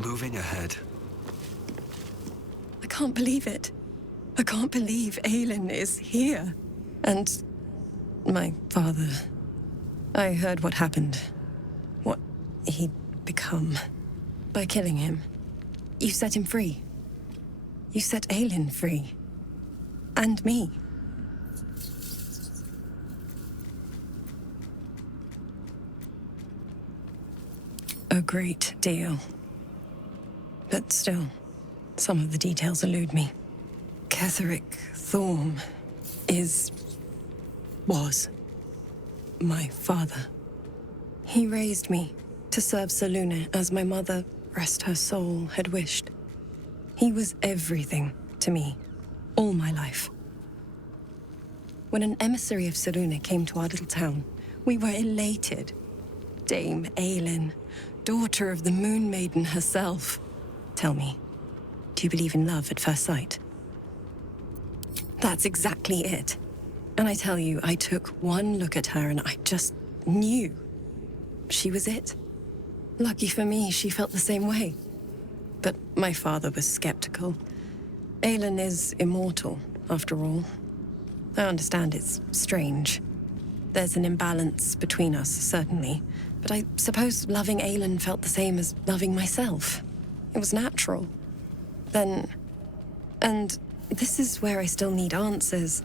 moving ahead. I can't believe it. I can't believe Aelin is here. And my father. I heard what happened. What he'd become. By killing him. You set him free. You set Aelin free. And me. A great deal. But still, some of the details elude me. Ketheric Thorm was my father. He raised me to serve Selûne as my mother, rest her soul, had wished. He was everything to me, all my life. When an emissary of Selûne came to our little town, we were elated. Dame Aelin, daughter of the Moon Maiden herself. Tell me, do you believe in love at first sight? That's exactly it. And I tell you, I took one look at her and I just knew. She was it. Lucky for me, she felt the same way. But my father was skeptical. Aelin is immortal, after all. I understand it's strange. There's an imbalance between us, certainly. But I suppose loving Aelin felt the same as loving myself. It was natural. And this is where I still need answers.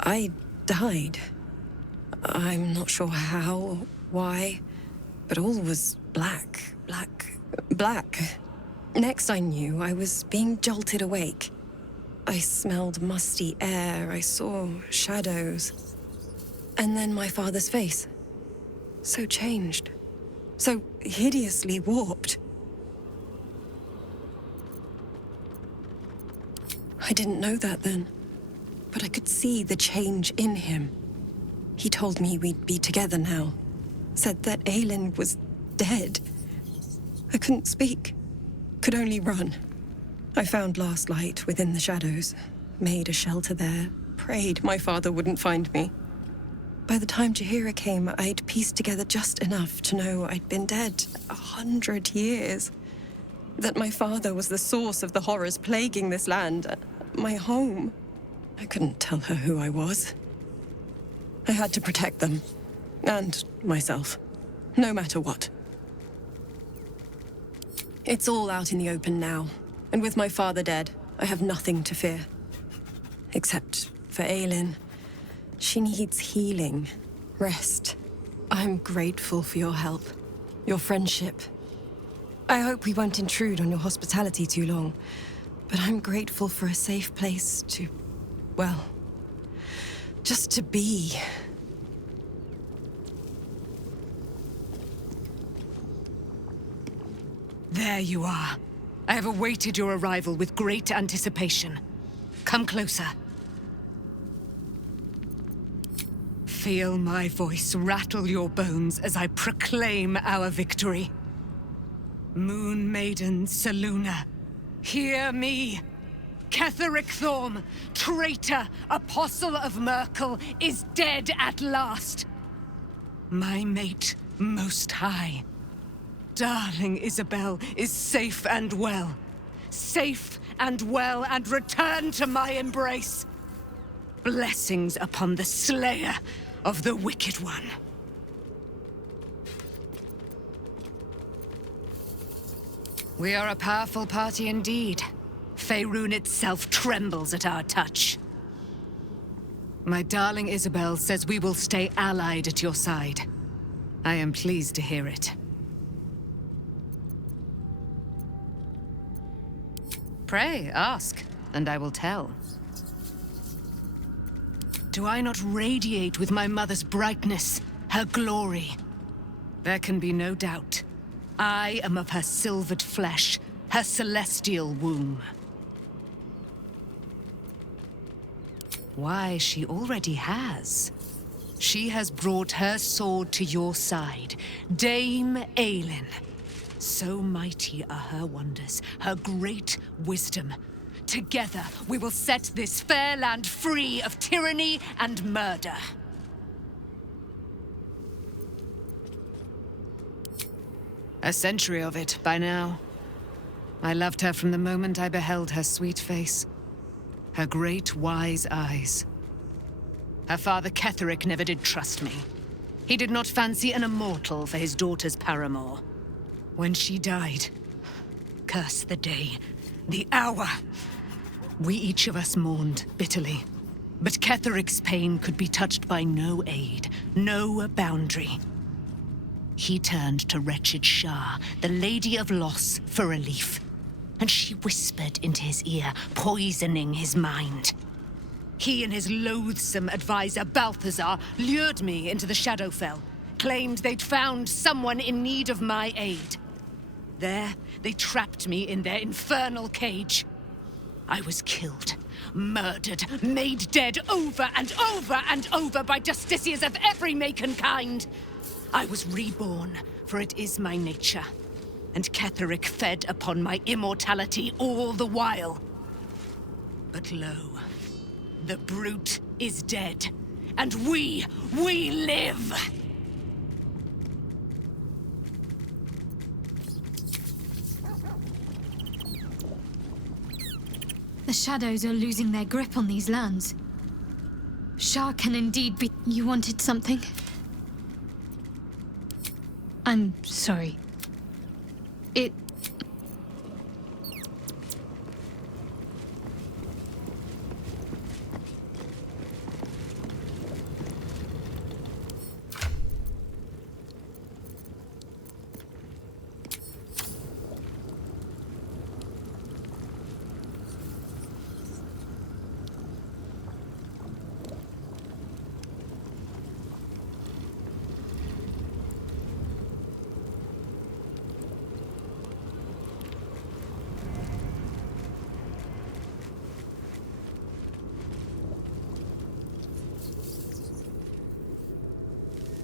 I died. I'm not sure how or why, but all was black. Next I knew, I was being jolted awake. I smelled musty air, I saw shadows. And then my father's face. So changed. So hideously warped. I didn't know that then, but I could see the change in him. He told me we'd be together now. Said that Aelin was dead. I couldn't speak. Could only run. I found last light within the shadows. Made a shelter there. Prayed my father wouldn't find me. By the time Jaheira came, I'd pieced together just enough to know I'd been dead 100 years. That my father was the source of the horrors plaguing this land. My home. I couldn't tell her who I was. I had to protect them. And myself. No matter what. It's all out in the open now. And with my father dead, I have nothing to fear. Except for Aelin. She needs healing. Rest. I'm grateful for your help. Your friendship. I hope we won't intrude on your hospitality too long. But I'm grateful for a safe place to... well... just to be. There you are. I have awaited your arrival with great anticipation. Come closer. Feel my voice rattle your bones as I proclaim our victory. Moon Maiden Selûne, hear me! Ketheric Thorm, traitor, apostle of Myrkul, is dead at last. My mate, Most High. Darling Isabel is safe and well. Safe and well, and returned to my embrace. Blessings upon the slayer of the Wicked One. We are a powerful party indeed. Faerun itself trembles at our touch. My darling Isabel says we will stay allied at your side. I am pleased to hear it. Pray, ask, and I will tell. Do I not radiate with my mother's brightness, her glory? There can be no doubt. I am of her silvered flesh, her celestial womb. Why, she already has. She has brought her sword to your side, Dame Aelin. So mighty are her wonders, her great wisdom. Together, we will set this fair land free of tyranny and murder. A century of it by now. I loved her from the moment I beheld her sweet face. Her great, wise eyes. Her father Ketheric never did trust me. He did not fancy an immortal for his daughter's paramour. When she died, curse the day, the hour, we each of us mourned bitterly. But Ketheric's pain could be touched by no aid, no boundary. He turned to wretched Shah, the Lady of Loss, for relief. And she whispered into his ear, poisoning his mind. He and his loathsome advisor, Balthazar, lured me into the Shadowfell, claimed they'd found someone in need of my aid. There, they trapped me in their infernal cage. I was killed, murdered, made dead over and over and over by justiciars of every make and kind. I was reborn, for it is my nature. And Ketheric fed upon my immortality all the while. But lo, the brute is dead, and we live! The shadows are losing their grip on these lands. Shah can indeed be... You wanted something? I'm sorry. It...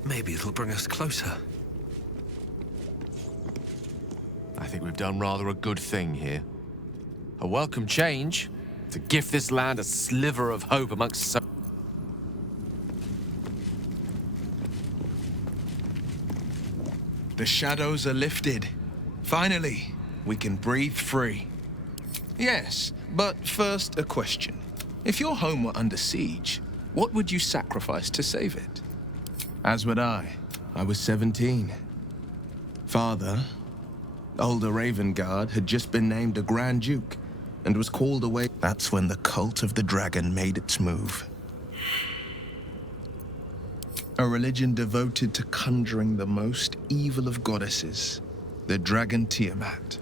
Maybe it'll bring us closer. I think we've done rather a good thing here. A welcome change to gift this land a sliver of hope amongst so... The shadows are lifted. Finally, we can breathe free. Yes, but first a question. If your home were under siege, what would you sacrifice to save it? As would I. I was 17. Father, older Ravengard, had just been named a Grand Duke and was called away. That's when the cult of the dragon made its move. A religion devoted to conjuring the most evil of goddesses, the dragon Tiamat.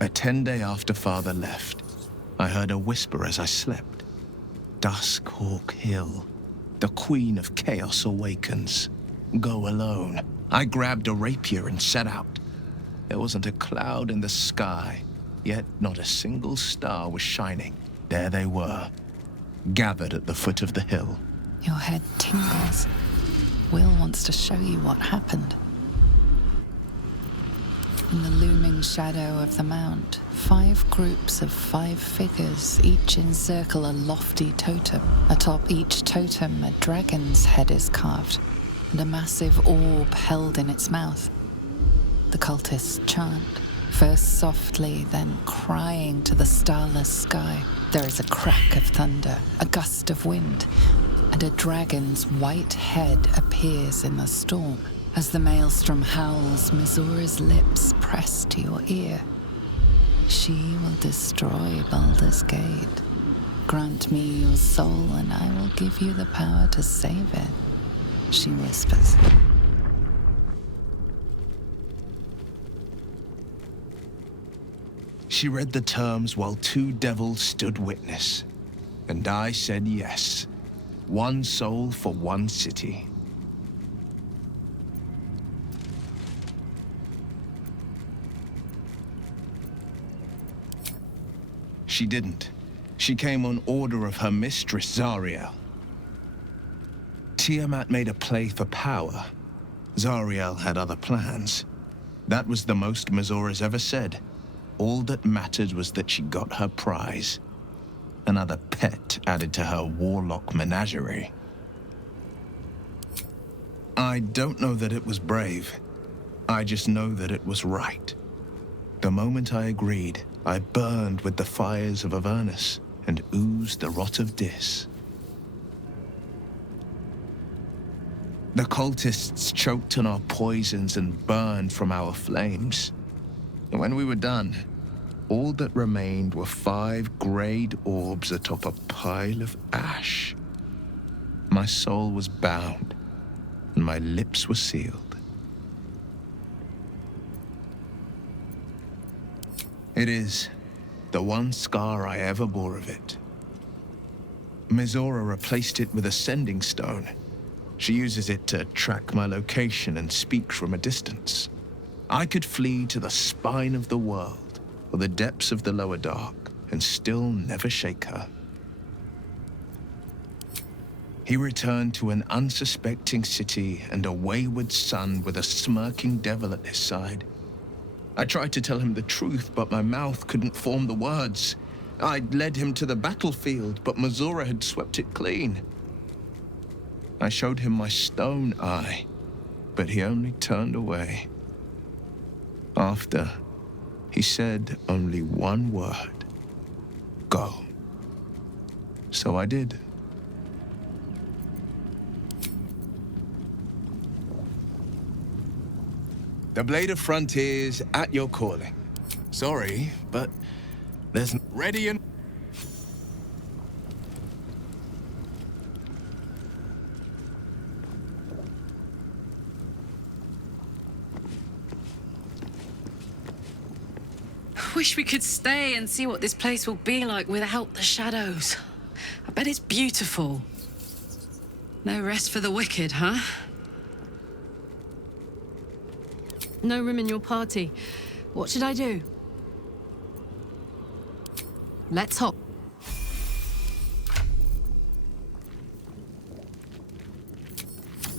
A 10-day after Father left, I heard a whisper as I slept. Duskhawk Hill, the Queen of Chaos awakens. Go alone. I grabbed a rapier and set out. There wasn't a cloud in the sky, yet not a single star was shining. There they were, gathered at the foot of the hill. Your head tingles. Will wants to show you what happened. In the looming shadow of the mount, 5 groups of 5 figures each encircle a lofty totem. Atop each totem, a dragon's head is carved, and a massive orb held in its mouth. The cultists chant, first softly, then crying to the starless sky. There is a crack of thunder, a gust of wind, and a dragon's white head appears in the storm. As the maelstrom howls, Mizora's lips press to your ear. She will destroy Baldur's Gate. Grant me your soul, and I will give you the power to save it, she whispers. She read the terms while 2 devils stood witness, and I said yes. 1 soul for 1 city. She didn't. She came on order of her mistress, Zariel. Tiamat made a play for power. Zariel had other plans. That was the most Mizora's ever said. All that mattered was that she got her prize. Another pet added to her warlock menagerie. I don't know that it was brave. I just know that it was right. The moment I agreed, I burned with the fires of Avernus and oozed the rot of Dis. The cultists choked on our poisons and burned from our flames. And when we were done, all that remained were 5 greyed orbs atop a pile of ash. My soul was bound, and my lips were sealed. It is the one scar I ever bore of it. Mizora replaced it with a sending stone. She uses it to track my location and speak from a distance. I could flee to the spine of the world or the depths of the lower dark and still never shake her. He returned to an unsuspecting city and a wayward son with a smirking devil at his side. I tried to tell him the truth, but my mouth couldn't form the words. I'd led him to the battlefield, but Mizora had swept it clean. I showed him my stone eye, but he only turned away. After, he said only one word: go. So I did. The Blade of Frontiers at your calling. Sorry, but there's ready and... Wish we could stay and see what this place will be like without the shadows. I bet it's beautiful. No rest for the wicked, huh? No room in your party. What should I do? Let's hop.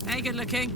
Hey, good looking.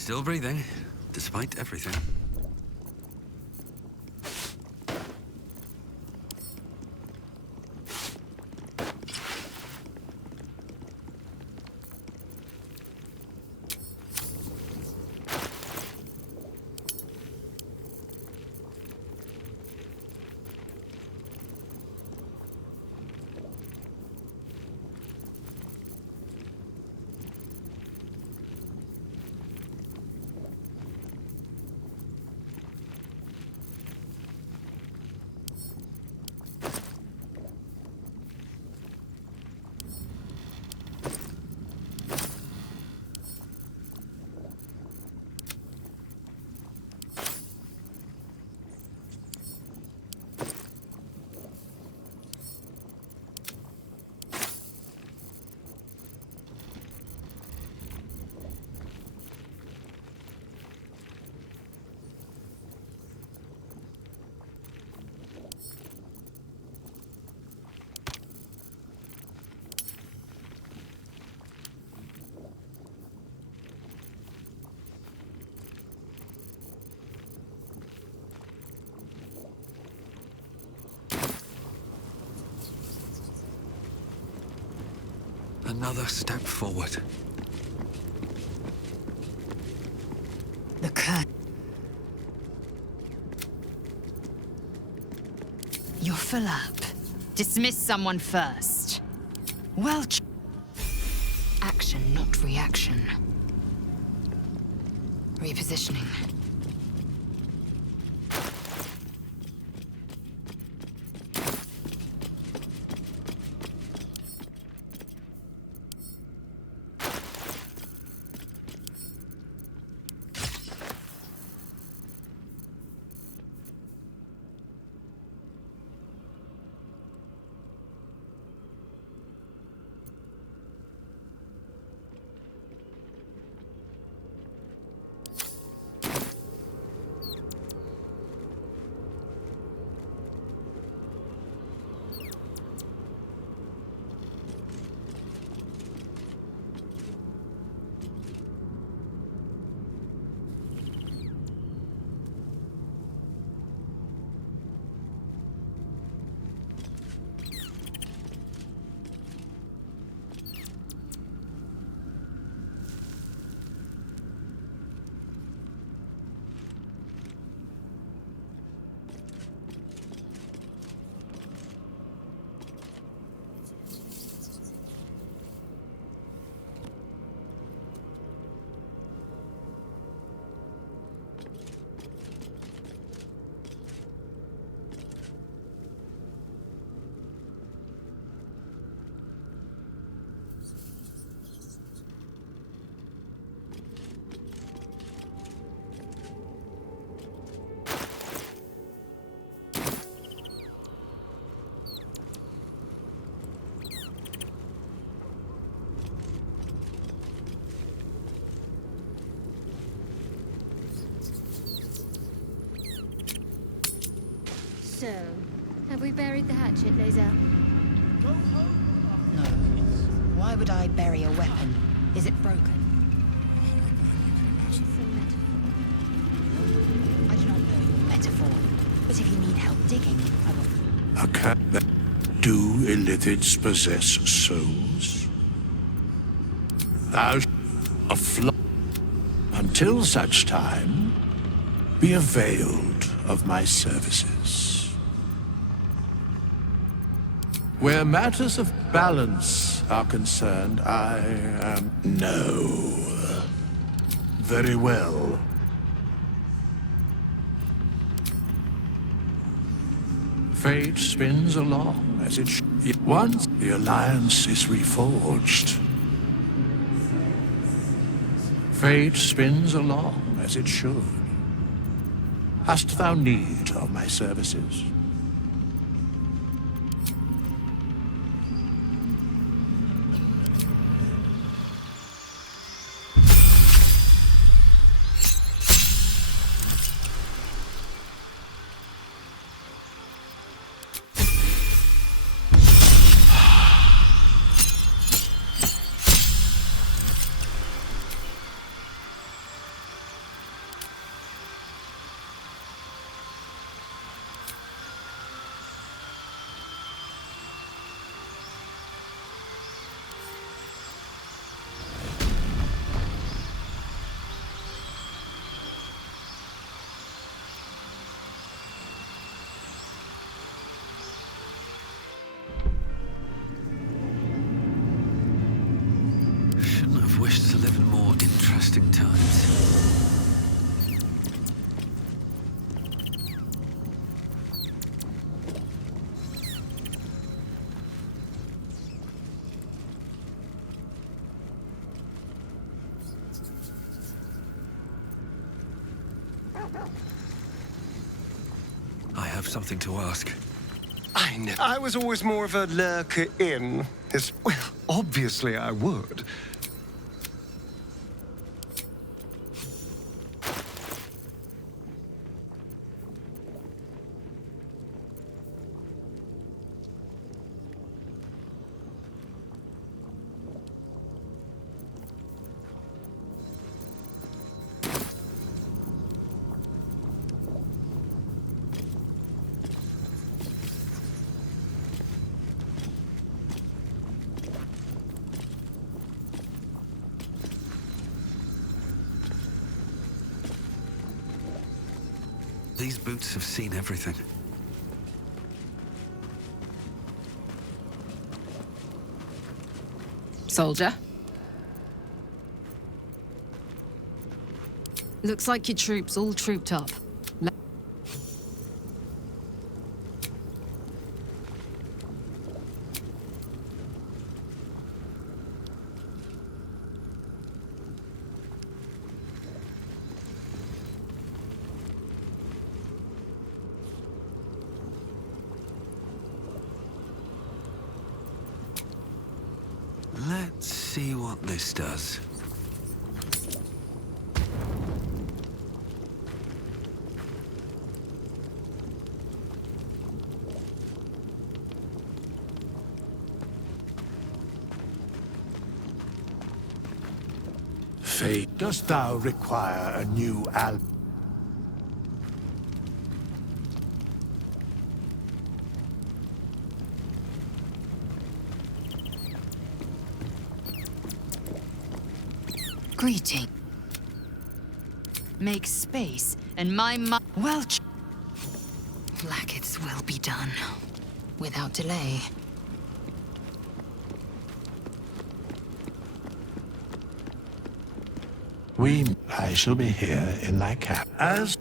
Still breathing, despite everything. Another step forward. The curse. You're full up. Dismiss someone first. Well, Action, not reaction. Repositioning. So, have we buried the hatchet, Lae'zel? No. Why would I bury a weapon? Is it broken? It's a metaphor. I do not know your metaphor. But if you need help digging, I will... Do illithids possess souls? Thou a fly. Until such time, be availed of my services. Where matters of balance are concerned, I am... No. Very well. Fate spins along as it should. Once the alliance is reforged. Fate spins along as it should. Hast thou need of my services? wish to live in more interesting times. I have something to ask. I was always more of a lurker in. Well, obviously I would. These boots have seen everything. Soldier? Looks like your troops all trooped up. Let's see what this does. Fate, dost thou require a new Greeting. Make space, and my well, Blackets will be done. Without delay. I shall be here in thy cap. As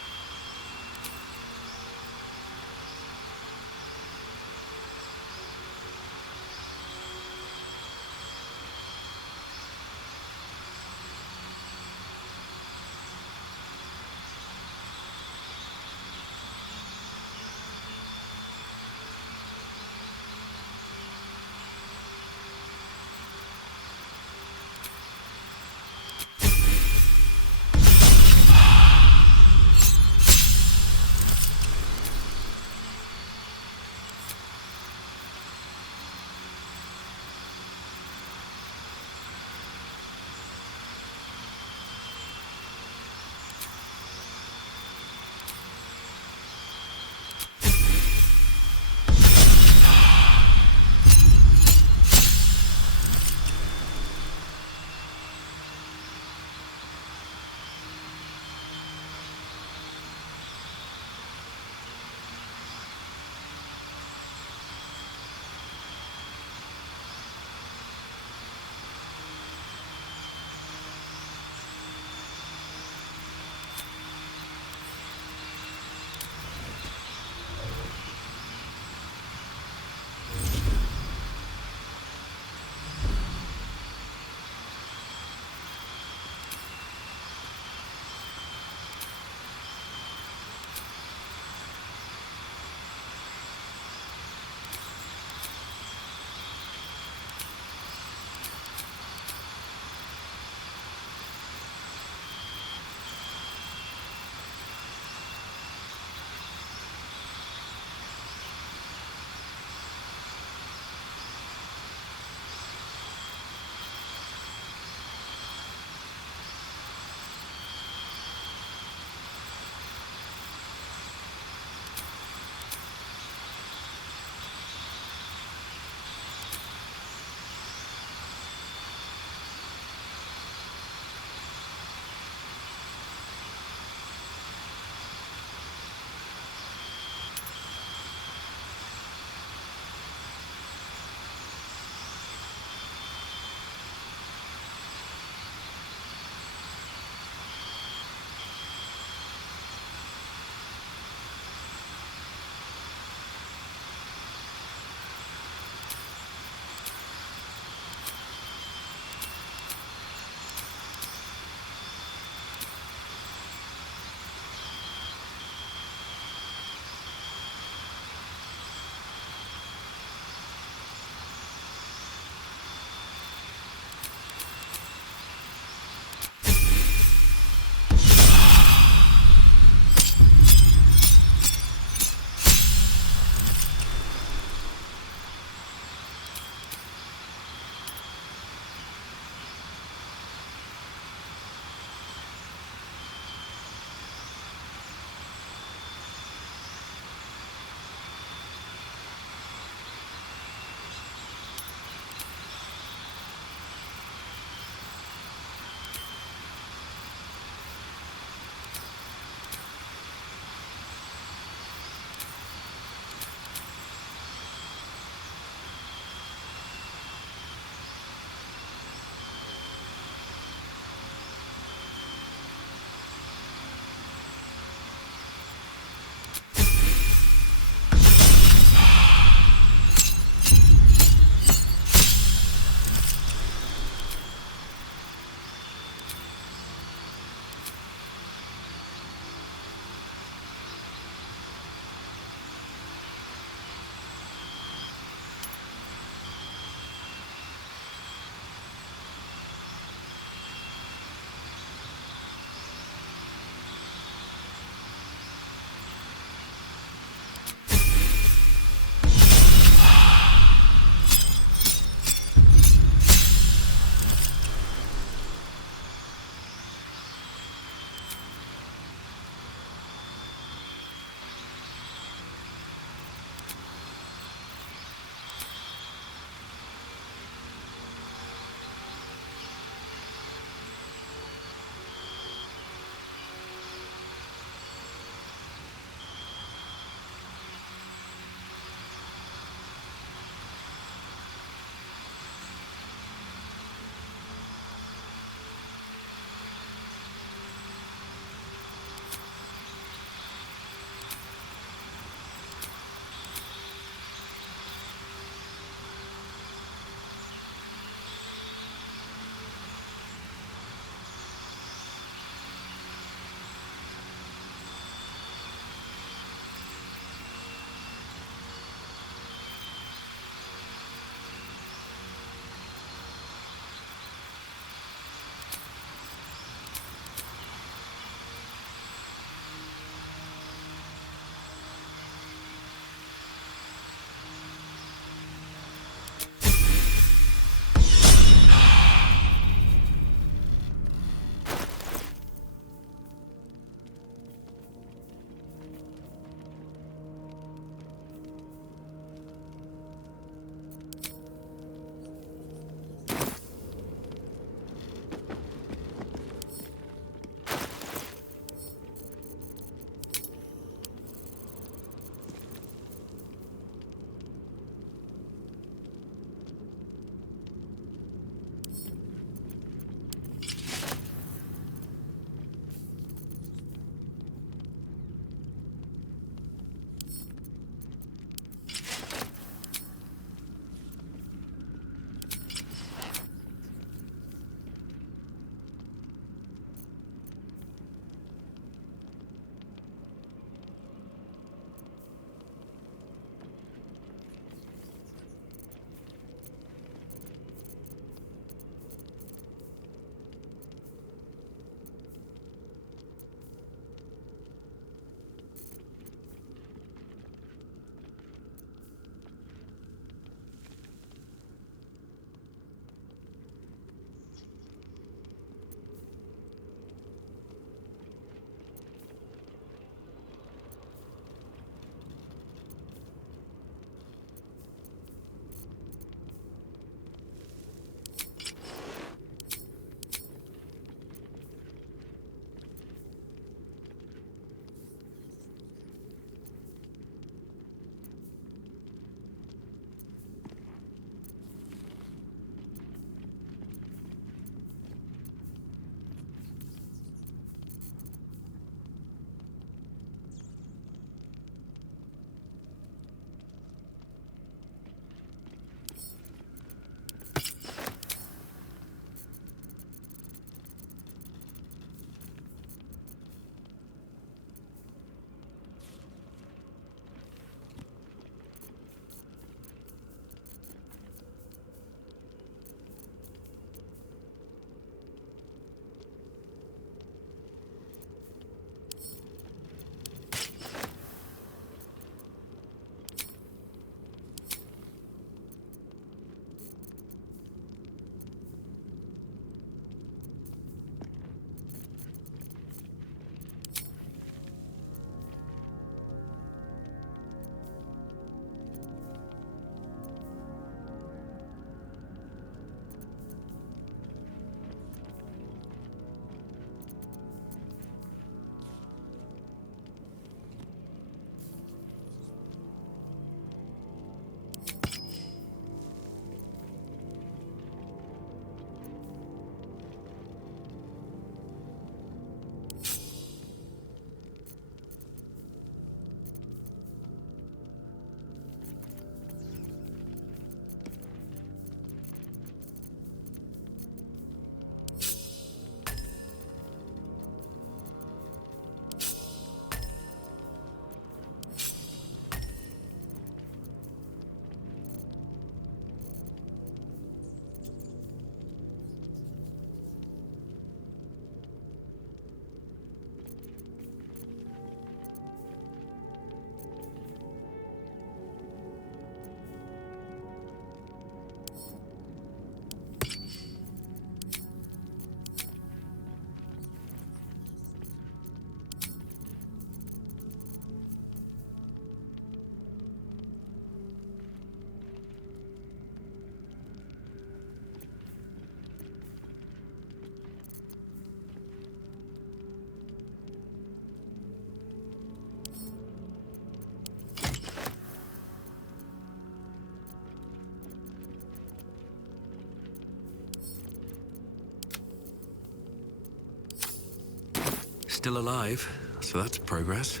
still alive, so that's progress.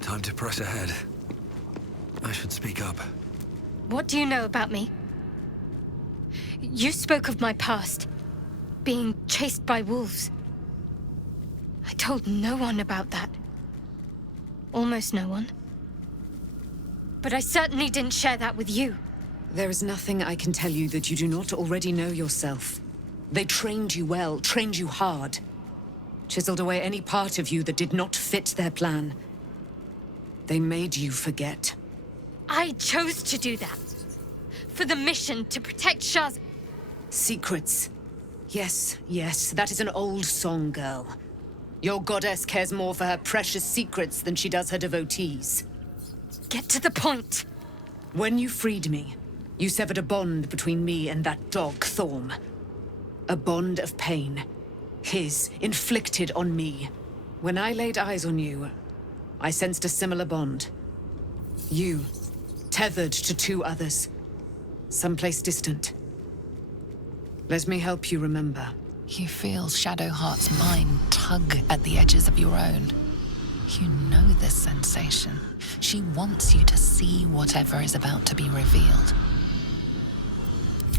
Time to press ahead. I should speak up. What do you know about me? You spoke of my past, being chased by wolves. I told no one about that. Almost no one. But I certainly didn't share that with you. There is nothing I can tell you that you do not already know yourself. They trained you well, trained you hard. Chiseled away any part of you that did not fit their plan. They made you forget. I chose to do that. For the mission to protect Shah's... Secrets. Yes, yes, that is an old song, girl. Your goddess cares more for her precious secrets than she does her devotees. Get to the point. When you freed me, you severed a bond between me and that dog, Thorm. A bond of pain. His, inflicted on me. When I laid eyes on you, I sensed a similar bond. You, tethered to two others. Someplace distant. Let me help you remember. You feel Shadowheart's mind tug at the edges of your own. You know this sensation. She wants you to see whatever is about to be revealed.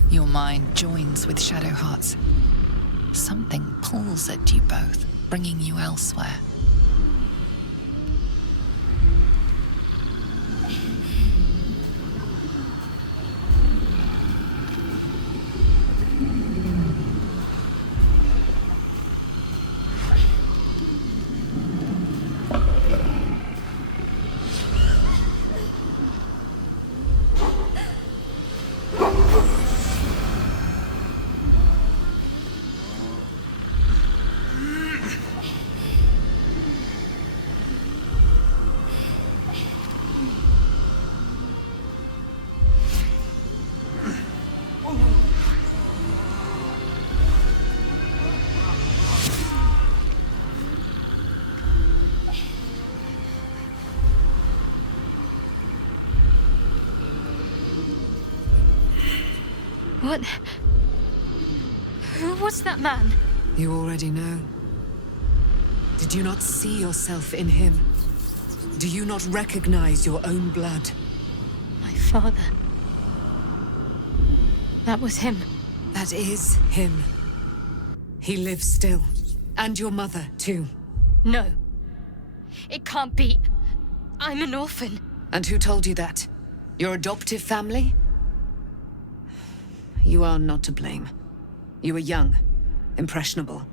Your mind joins with Shadowheart's. Something pulls at you both, bringing you elsewhere. What? Who was that man? You already know. Did you not see yourself in him? Do you not recognize your own blood? My father. That was him. That is him. He lives still. And your mother, too. No. It can't be. I'm an orphan. And who told you that? Your adoptive family? You are not to blame. You were young, impressionable.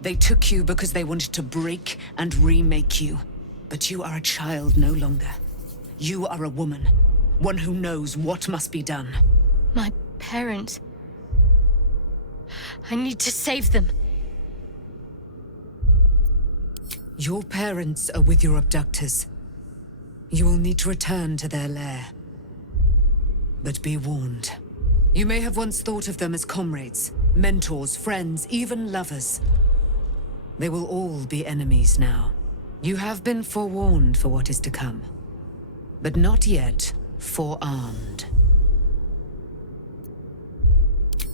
They took you because they wanted to break and remake you. But you are a child no longer. You are a woman. One who knows what must be done. My parents. I need to save them. Your parents are with your abductors. You will need to return to their lair. But be warned. You may have once thought of them as comrades, mentors, friends, even lovers. They will all be enemies now. You have been forewarned for what is to come, but not yet forearmed.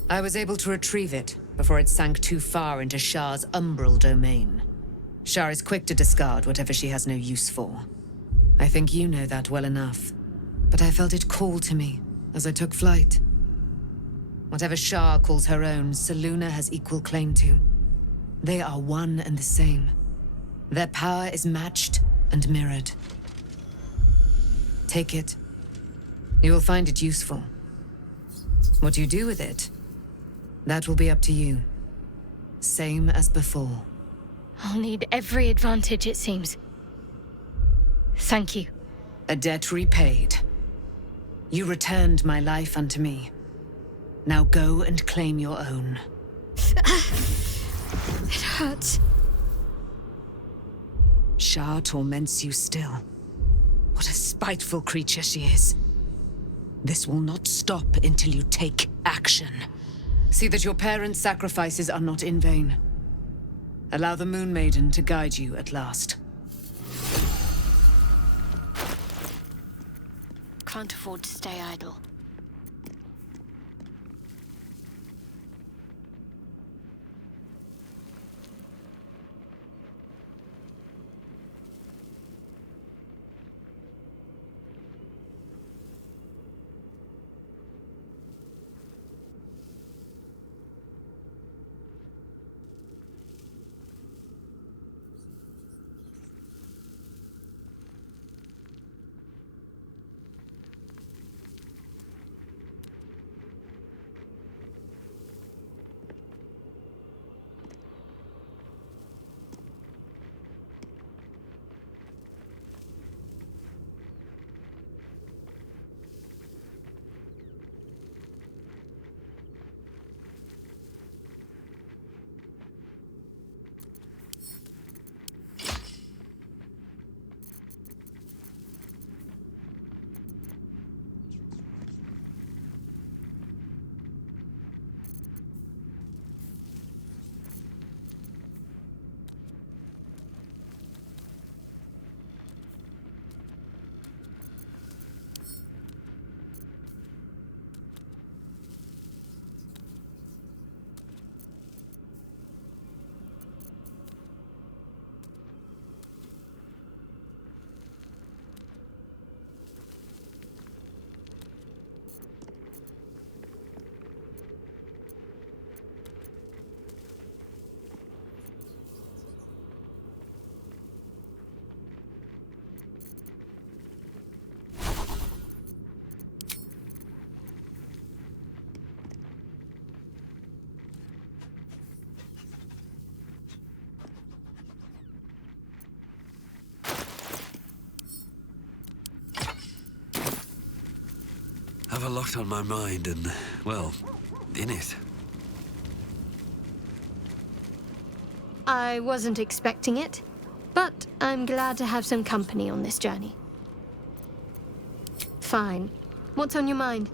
I was able to retrieve it before it sank too far into Shah's umbral domain. Shah is quick to discard whatever she has no use for. I think you know that well enough, but I felt it call to me as I took flight. Whatever Shah calls her own, Selûne has equal claim to. They are one and the same. Their power is matched and mirrored. Take it. You will find it useful. What you do with it, that will be up to you. Same as before. I'll need every advantage, it seems. Thank you. A debt repaid. You returned my life unto me. Now go and claim your own. It hurts. Shah torments you still. What a spiteful creature she is. This will not stop until you take action. See that your parents' sacrifices are not in vain. Allow the Moon Maiden to guide you at last. Can't afford to stay idle. Have a lot on my mind and, well, in it. I wasn't expecting it, but I'm glad to have some company on this journey. Fine. What's on your mind?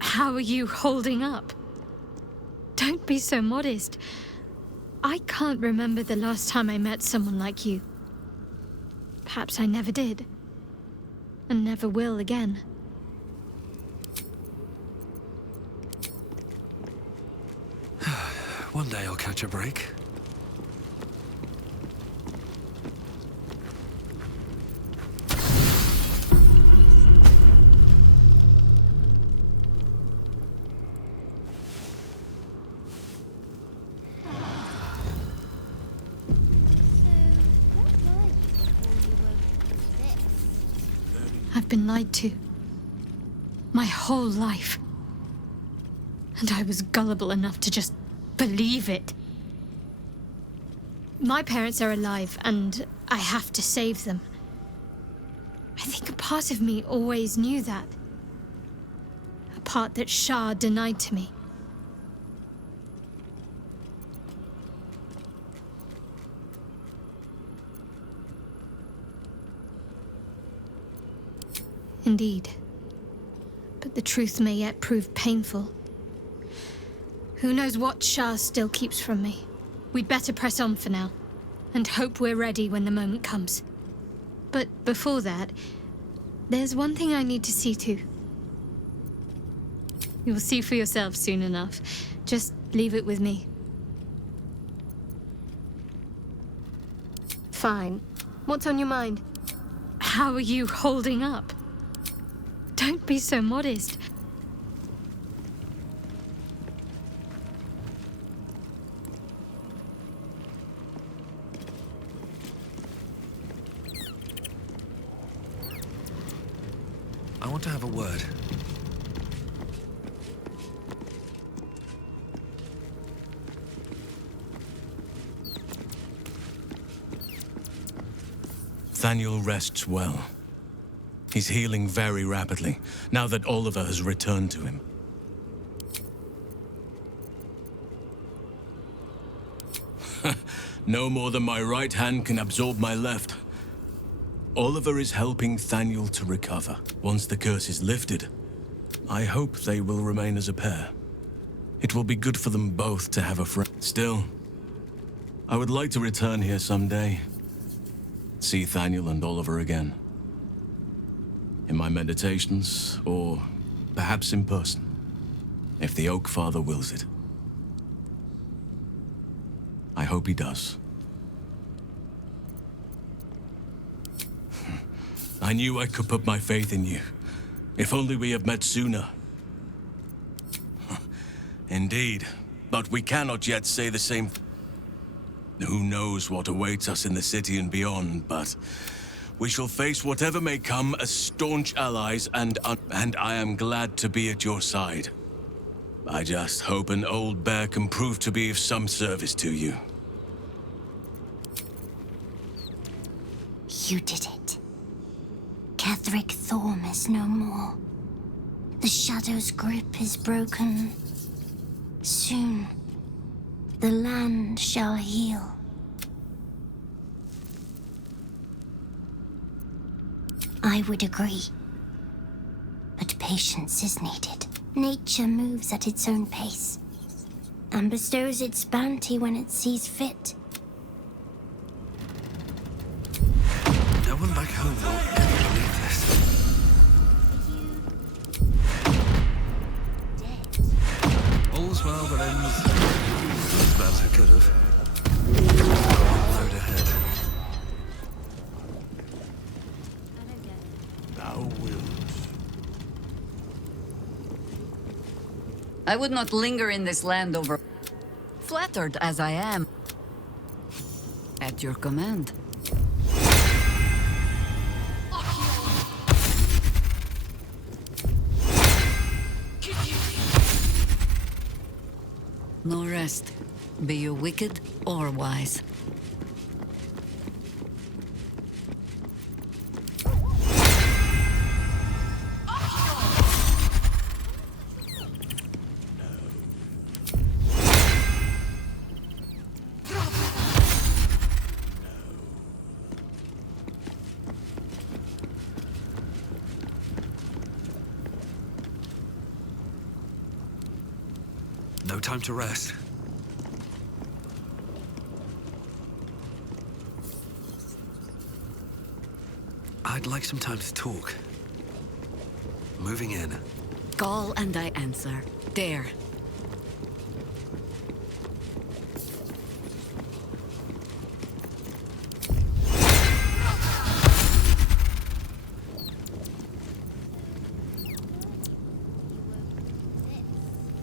How are you holding up? Don't be so modest. I can't remember the last time I met someone like you. Perhaps I never did. And never will again. One day I'll catch a break. I've been lied to. My whole life. And I was gullible enough to just believe it. My parents are alive, and I have to save them. I think a part of me always knew that. A part that Shah denied to me. Indeed. But the truth may yet prove painful. Who knows what Shah still keeps from me? We'd better press on for now, and hope we're ready when the moment comes. But before that, there's one thing I need to see to. You'll see for yourself soon enough. Just leave it with me. Fine. What's on your mind? How are you holding up? Don't be so modest. I want to have a word. Thaniel rests well. He's healing very rapidly, now that Oliver has returned to him. No more than my right hand can absorb my left. Oliver is helping Thaniel to recover. Once the curse is lifted, I hope they will remain as a pair. It will be good for them both to have a friend. Still, I would like to return here someday. See Thaniel and Oliver again. In my meditations, or perhaps in person, if the Oak Father wills it. I hope he does. I knew I could put my faith in you. If only we had met sooner. Indeed, but we cannot yet say the same. Who knows what awaits us in the city and beyond, but we shall face whatever may come as staunch allies, and I am glad to be at your side. I just hope an old bear can prove to be of some service to you. You did it. Catherick Thorm is no more. The Shadow's grip is broken. Soon, the land shall heal. I would agree. But patience is needed. Nature moves at its own pace, and bestows its bounty when it sees fit. No one back home will ever believe this. All's well that ends as bad as it could have. Load ahead. Thou wilt. I would not linger in this land over... flattered as I am. At your command. No rest, be you wicked or wise. No time to rest. I'd like some time to talk. Moving in. Call and I answer. There.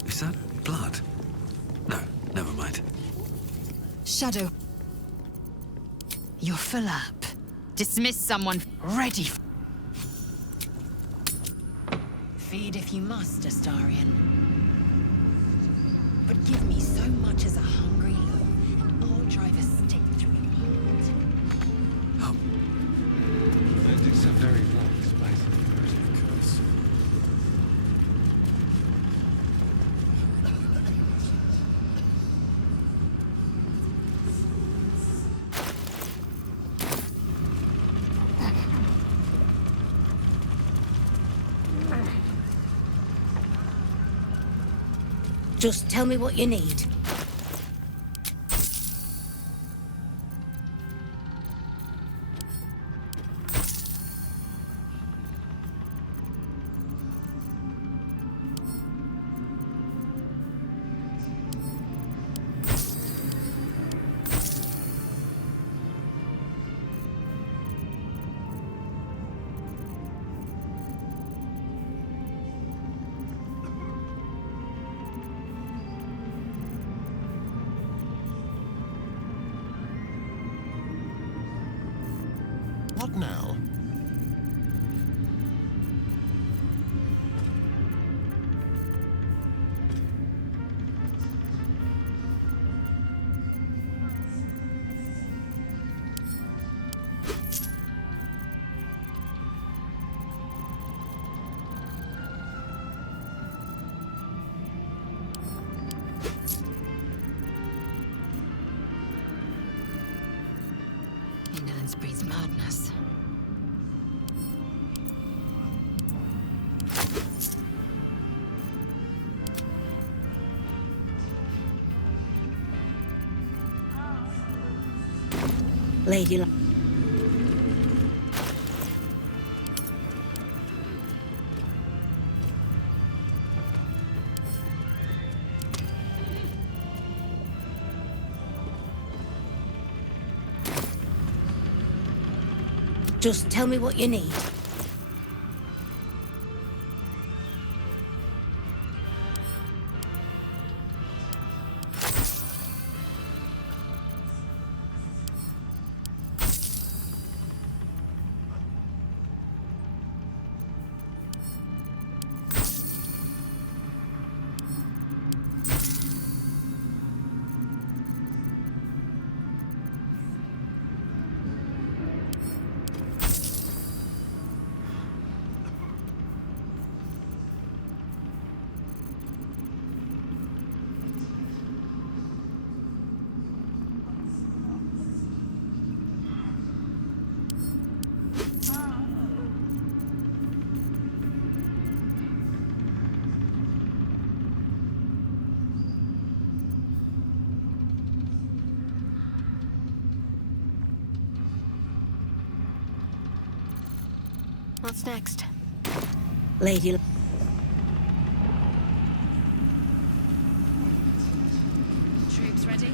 Is that blood? No, never mind. Shadow. You're full up. Dismiss someone. Ready. Feed if you must, Astarion. But give me so much as a hungry loaf, and I'll drive a stick through your heart. It's a very long space. Of course. Just tell me what you need. What now? Ignorance breeds madness. Lady. Just tell me what you need. What's next? Lady. Troops ready?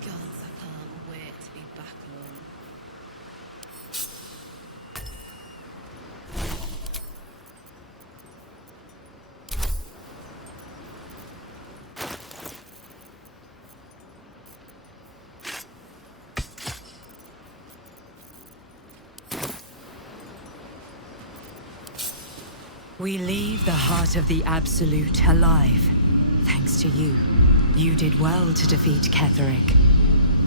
Gods, I can't wait to be back home. We leave the heart of the Absolute alive. Thanks to you. You did well to defeat Ketheric.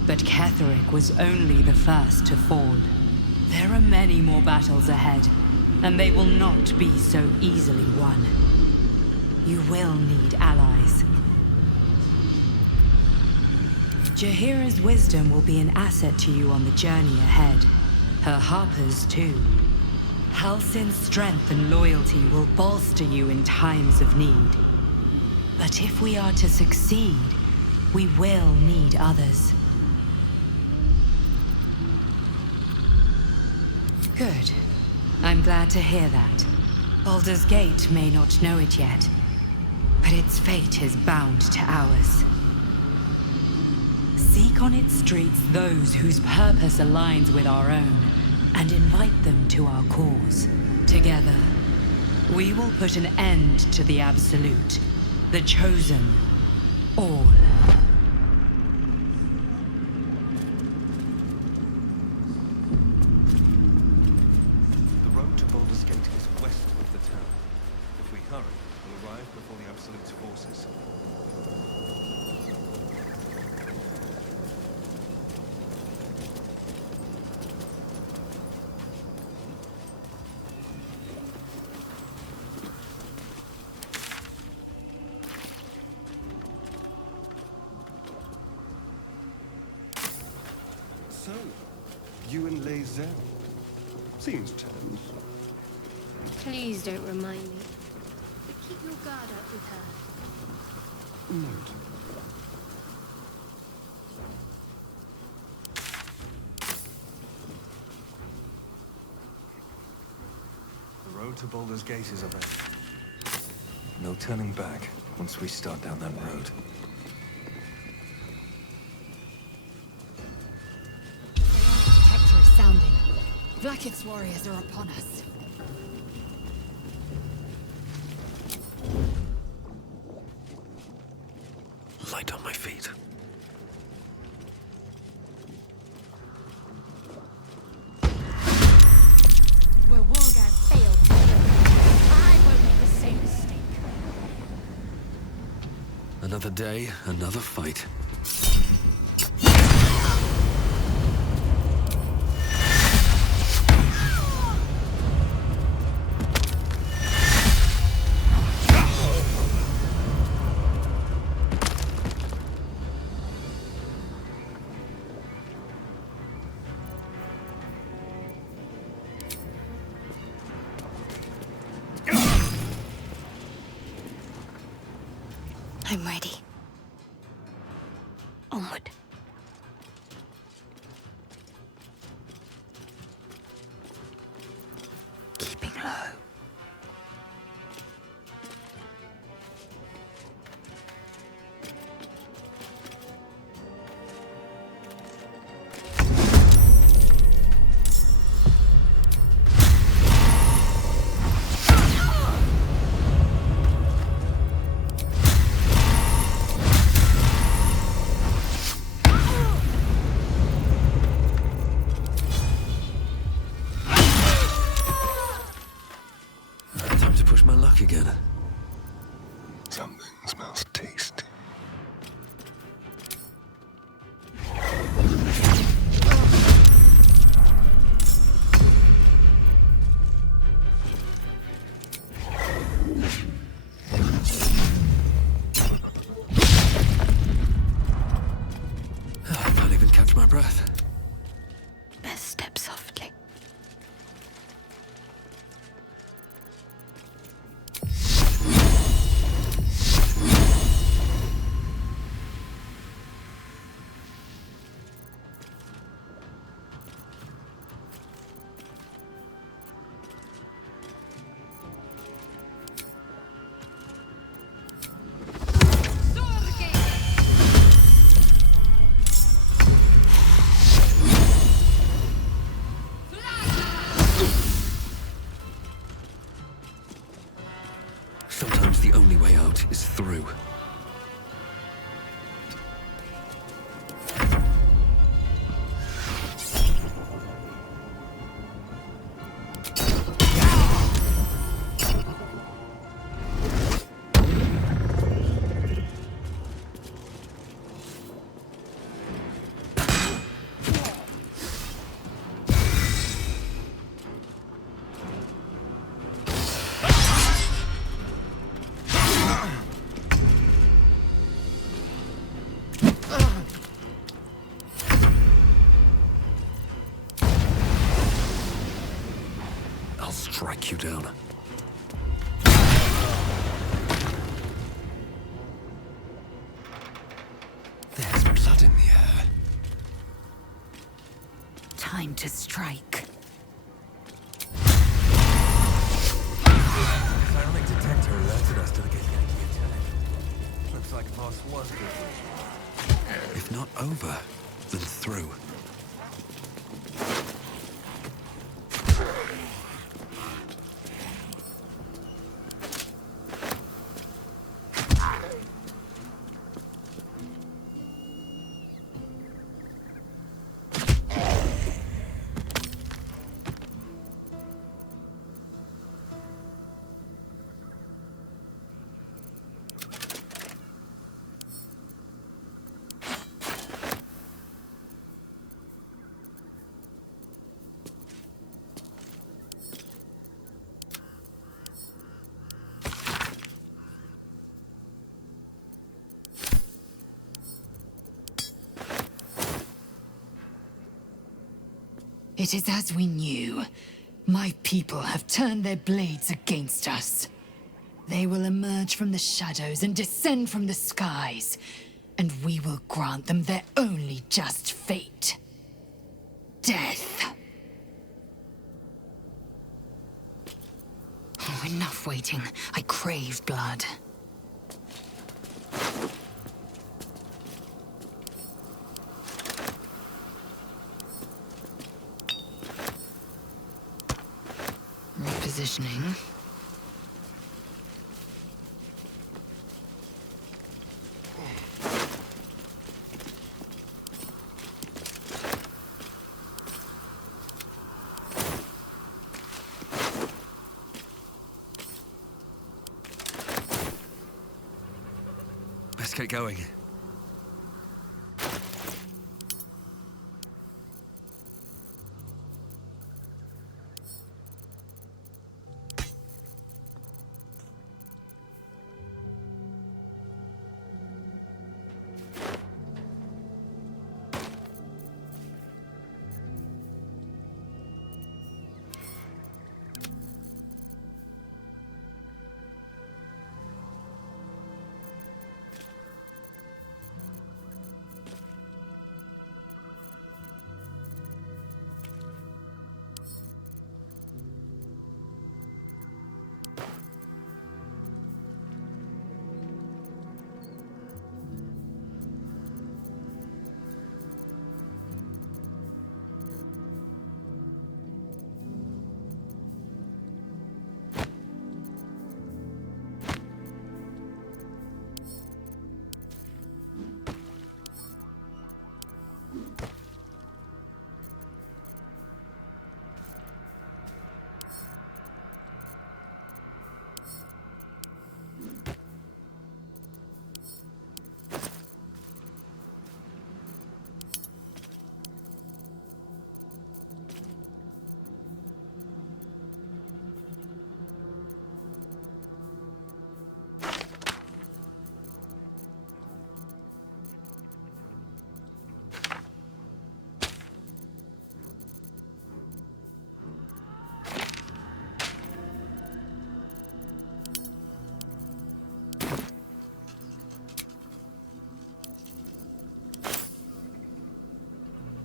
But Ketheric was only the first to fall. There are many more battles ahead, and they will not be so easily won. You will need allies. Jaheira's wisdom will be an asset to you on the journey ahead. Her harpers, too. Halsin's strength and loyalty will bolster you in times of need. But if we are to succeed, we will need others. Good. I'm glad to hear that. Baldur's Gate may not know it yet, but its fate is bound to ours. Seek on its streets those whose purpose aligns with our own, and invite them to our cause. Together, we will put an end to the Absolute, the Chosen, all. The road to Baldur's Gate is west of the town. If we hurry, we'll arrive before the Absolute's forces. So, you and Lae'zel. Seems turned. Please don't remind me. But keep your guard up with her. Note. The road to Baldur's Gate is ahead. No turning back once we start down that road. Detector is sounding. Blacket's warriors are upon us. Light on my feet. Where Wargaz failed, I won't make the same mistake. Another day, another fight. I'm ready. Onward. Keeping low. Time to push my luck again. Something smells tasty. I can't even catch my breath. Best step softly. Sometimes the only way out is through. I'll strike you down. to strike. Psionic detector alerted us to the Githyanki attack. Looks like Voss was different. If not over, then through. It is as we knew. My people have turned their blades against us. They will emerge from the shadows and descend from the skies, and we will grant them their only just fate. Death. Oh, enough waiting. I crave blood. Repositioning. Let's get going.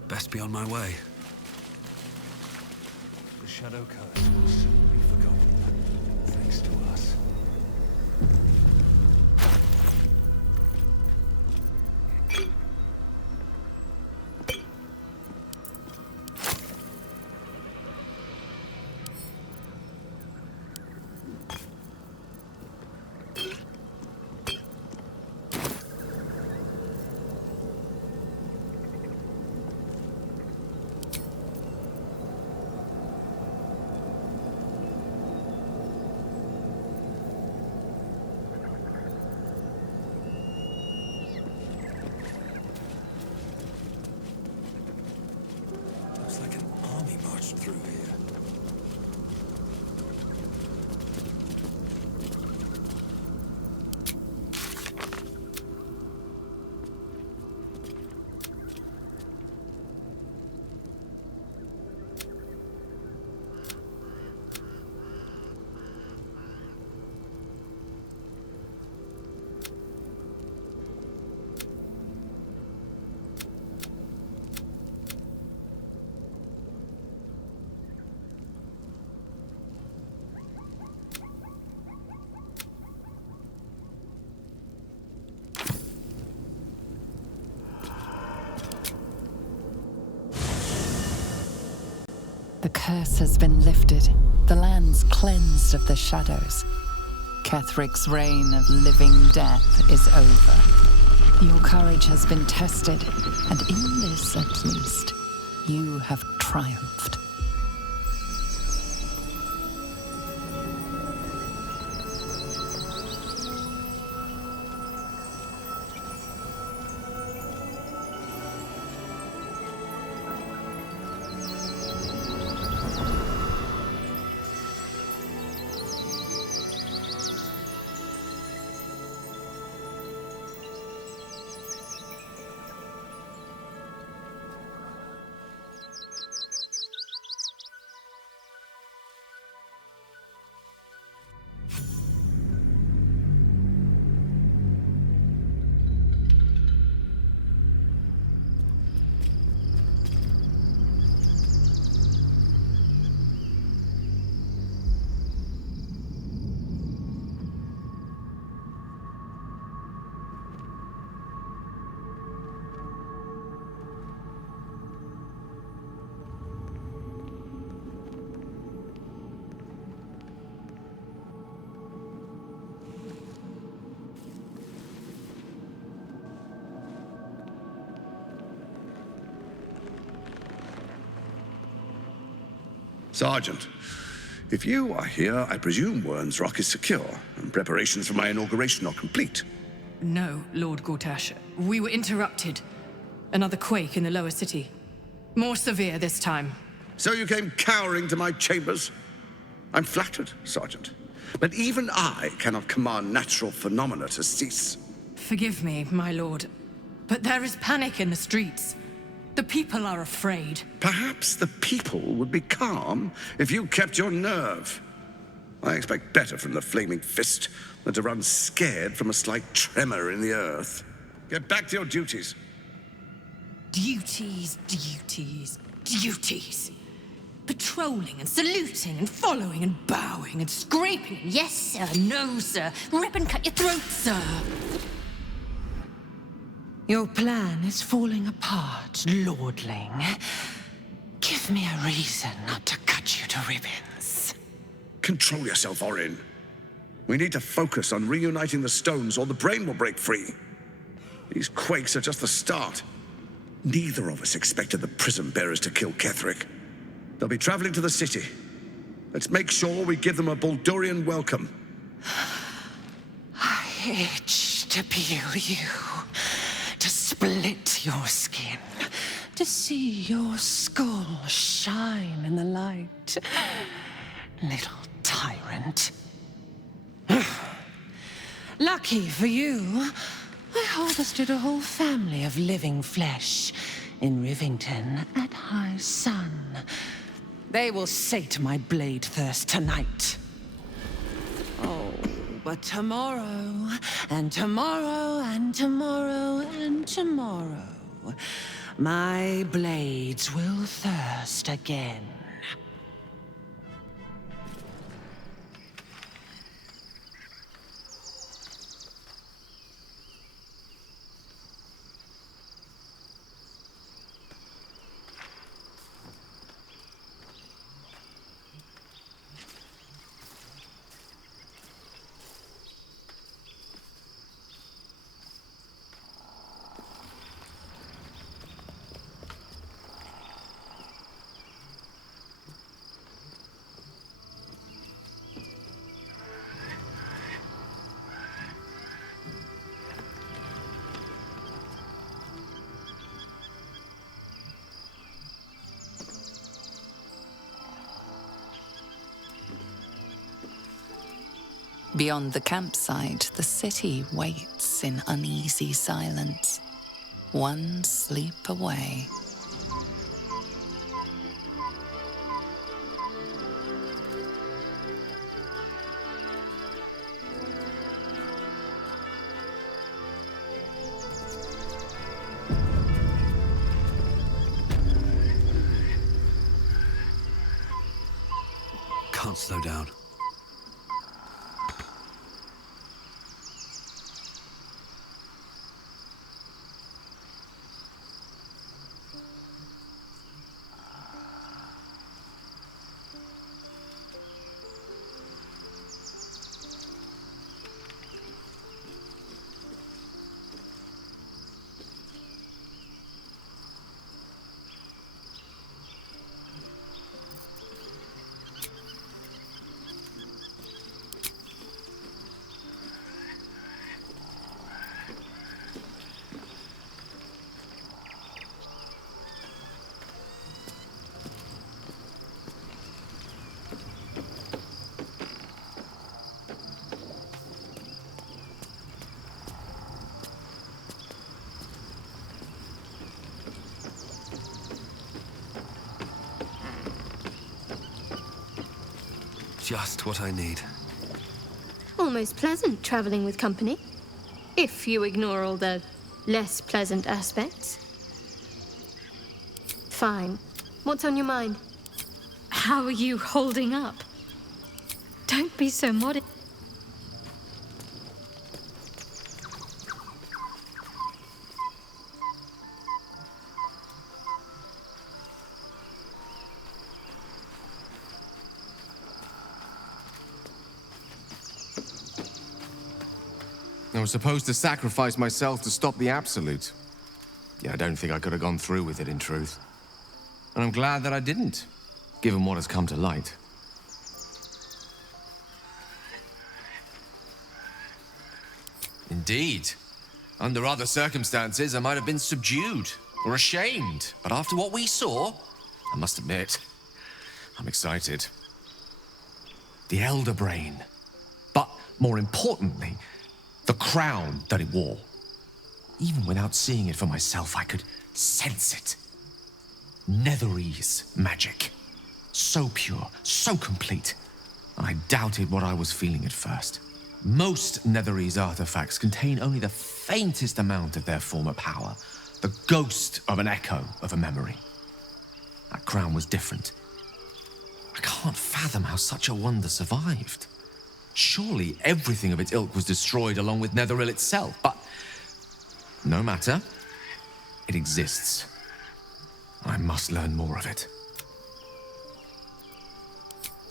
Best be on my way. The Shadow Curse will soon be forgotten, thanks to us. The curse has been lifted. The land's cleansed of the shadows. Kethric's reign of living death is over. Your courage has been tested, and in this at least, you have triumphed. Sergeant, if you are here, I presume Wern's Rock is secure, and preparations for my inauguration are complete. No, Lord Gortash. We were interrupted. Another quake in the lower city. More severe this time. So you came cowering to my chambers? I'm flattered, Sergeant. But even I cannot command natural phenomena to cease. Forgive me, my lord, but there is panic in the streets. The people are afraid. Perhaps the people would be calm if you kept your nerve. I expect better from the Flaming Fist than to run scared from a slight tremor in the earth. Get back to your duties. Duties, duties, duties. Patrolling and saluting and following and bowing and scraping. Yes, sir. No, sir. Rip and cut your throat, sir. Your plan is falling apart, lordling. Give me a reason not to cut you to ribbons. Control yourself, Orin. We need to focus on reuniting the stones or the brain will break free. These quakes are just the start. Neither of us expected the prison bearers to kill Ketheric. They'll be traveling to the city. Let's make sure we give them a Baldurian welcome. I itch to peel you, to split your skin, to see your skull shine in the light. Little tyrant. Lucky for you, I harvested a whole family of living flesh in Rivington at high sun. They will sate my blade thirst tonight. Oh, but tomorrow, and tomorrow, and tomorrow, and tomorrow, my blades will thirst again. Beyond the campsite, the city waits in uneasy silence, one sleep away. Can't slow down. just what I need. Almost pleasant traveling with company. If you ignore all the less pleasant aspects. Fine. What's on your mind? How are you holding up? Don't be so modest. I was supposed to sacrifice myself to stop the Absolute. Yeah, I don't think I could have gone through with it, in truth. And I'm glad that I didn't, given what has come to light. Indeed. Under other circumstances, I might have been subdued or ashamed. But after what we saw, I must admit, I'm excited. The Elder Brain. But more importantly, the crown that it wore. Even without seeing it for myself, I could sense it. Netherese magic. So pure, so complete. I doubted what I was feeling at first. Most Netherese artifacts contain only the faintest amount of their former power. The ghost of an echo of a memory. That crown was different. I can't fathom how such a wonder survived. Surely everything of its ilk was destroyed along with Netheril itself, but no matter. It exists. I must learn more of it.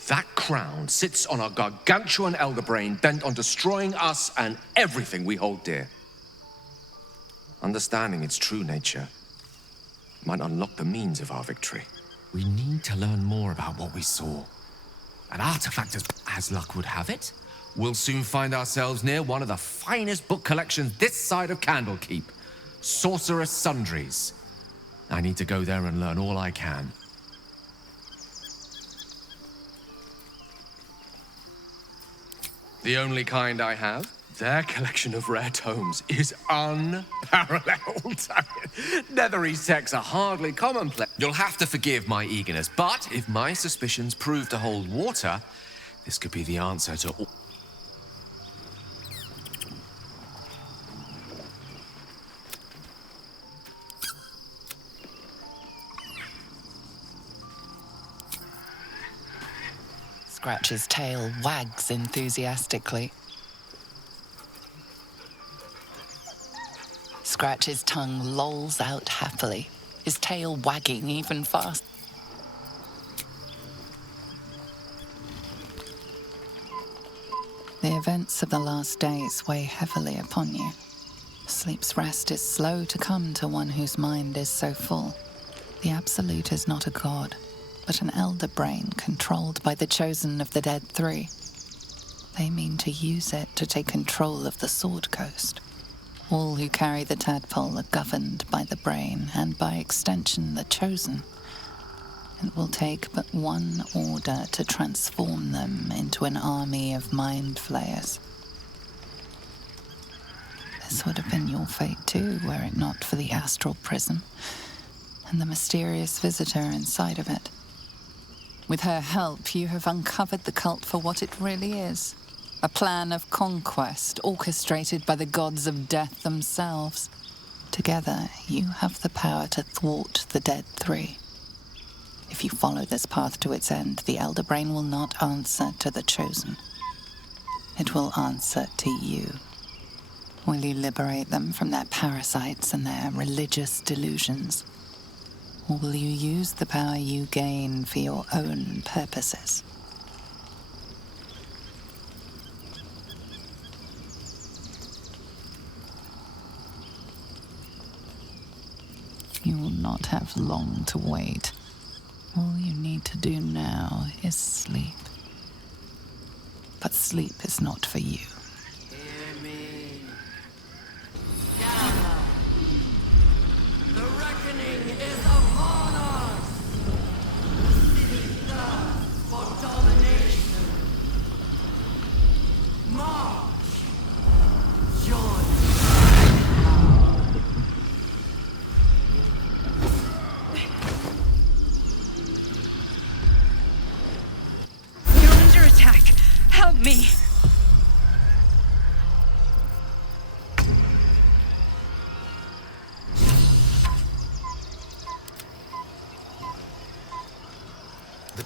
That crown sits on a gargantuan elder brain bent on destroying us and everything we hold dear. Understanding its true nature might unlock the means of our victory. We need to learn more about what we saw. An artifact, as luck would have it, we'll soon find ourselves near one of the finest book collections this side of Candlekeep. Sorcerous Sundries. I need to go there and learn all I can. The only kind I have. Their collection of rare tomes is unparalleled. Netherese texts are hardly commonplace. You'll have to forgive my eagerness, but if my suspicions prove to hold water, this could be the answer to all. Scratch's tail wags enthusiastically. Scratch's tongue lolls out happily, his tail wagging even faster. The events of the last days weigh heavily upon you. Sleep's rest is slow to come to one whose mind is so full. The Absolute is not a god, but an elder brain controlled by the chosen of the Dead Three. They mean to use it to take control of the Sword Coast. All who carry the tadpole are governed by the brain, and by extension the chosen. It will take but one order to transform them into an army of mind flayers. This would have been your fate too, were it not for the astral prison, and the mysterious visitor inside of it. With her help, you have uncovered the cult for what it really is. A plan of conquest orchestrated by the gods of death themselves. Together, you have the power to thwart the Dead Three. If you follow this path to its end, the Elder Brain will not answer to the Chosen. It will answer to you. Will you liberate them from their parasites and their religious delusions? Or will you use the power you gain for your own purposes? You will not have long to wait. All you need to do now is sleep. But sleep is not for you. Hear me. Gather. The reckoning is upon us. The city thirsts for domination. March. Join. You're under attack.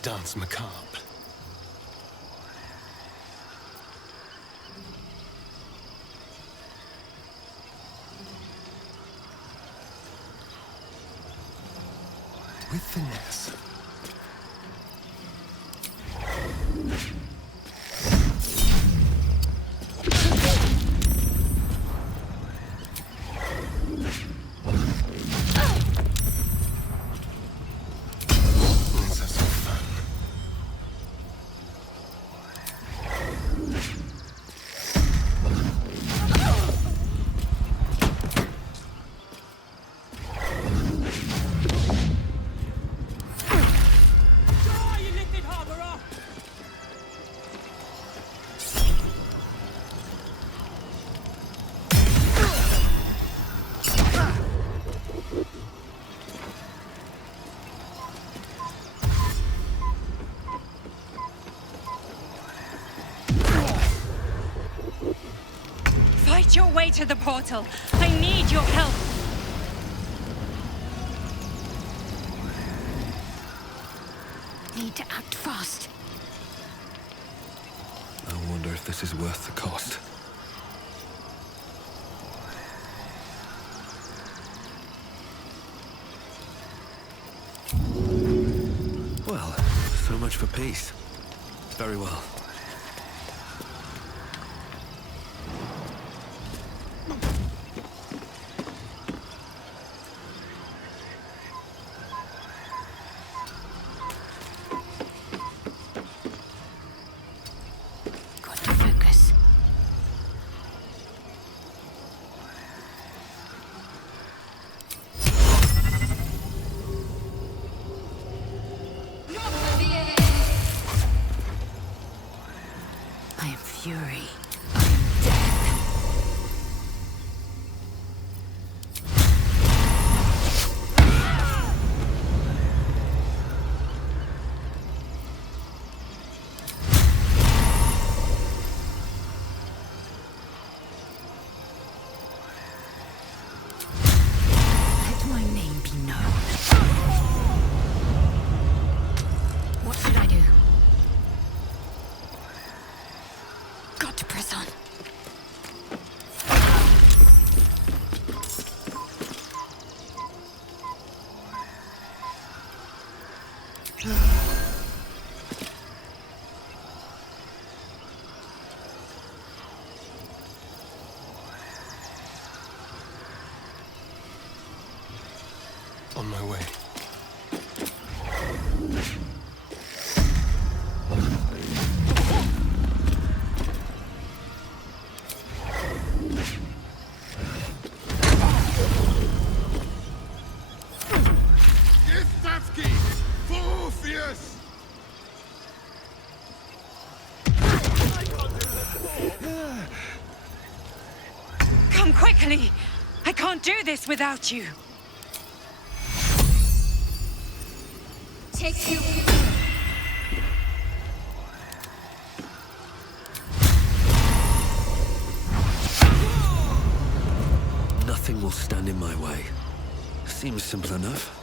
dance macabre. With finesse. Fight your way to the portal. I need your help. Need to act fast. I wonder if this is worth the cost. Well, so much for peace. Very well. Got to focus. I am fury. I am death. Let my name be known. What should I do? Got to press on. On my way. Gistavski! Furious! Come quickly! I can't do this without you. Take you. Nothing will stand in my way. Seems simple enough.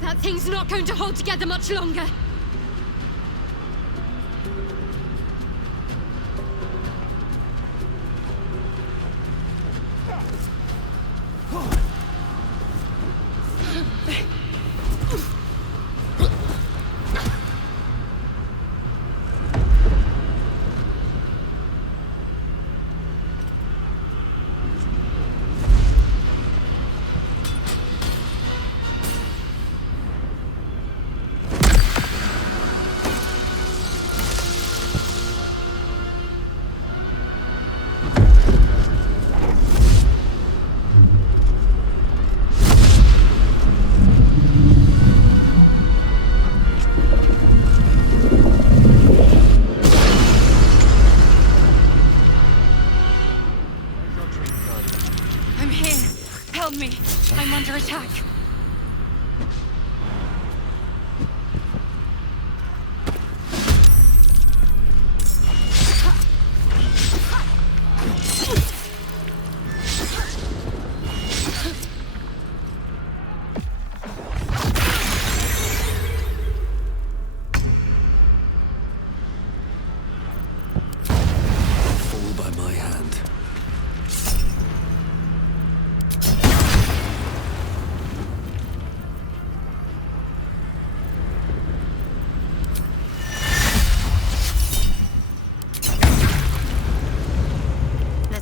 That thing's not going to hold together much longer. I'm here. Help me. I'm under attack.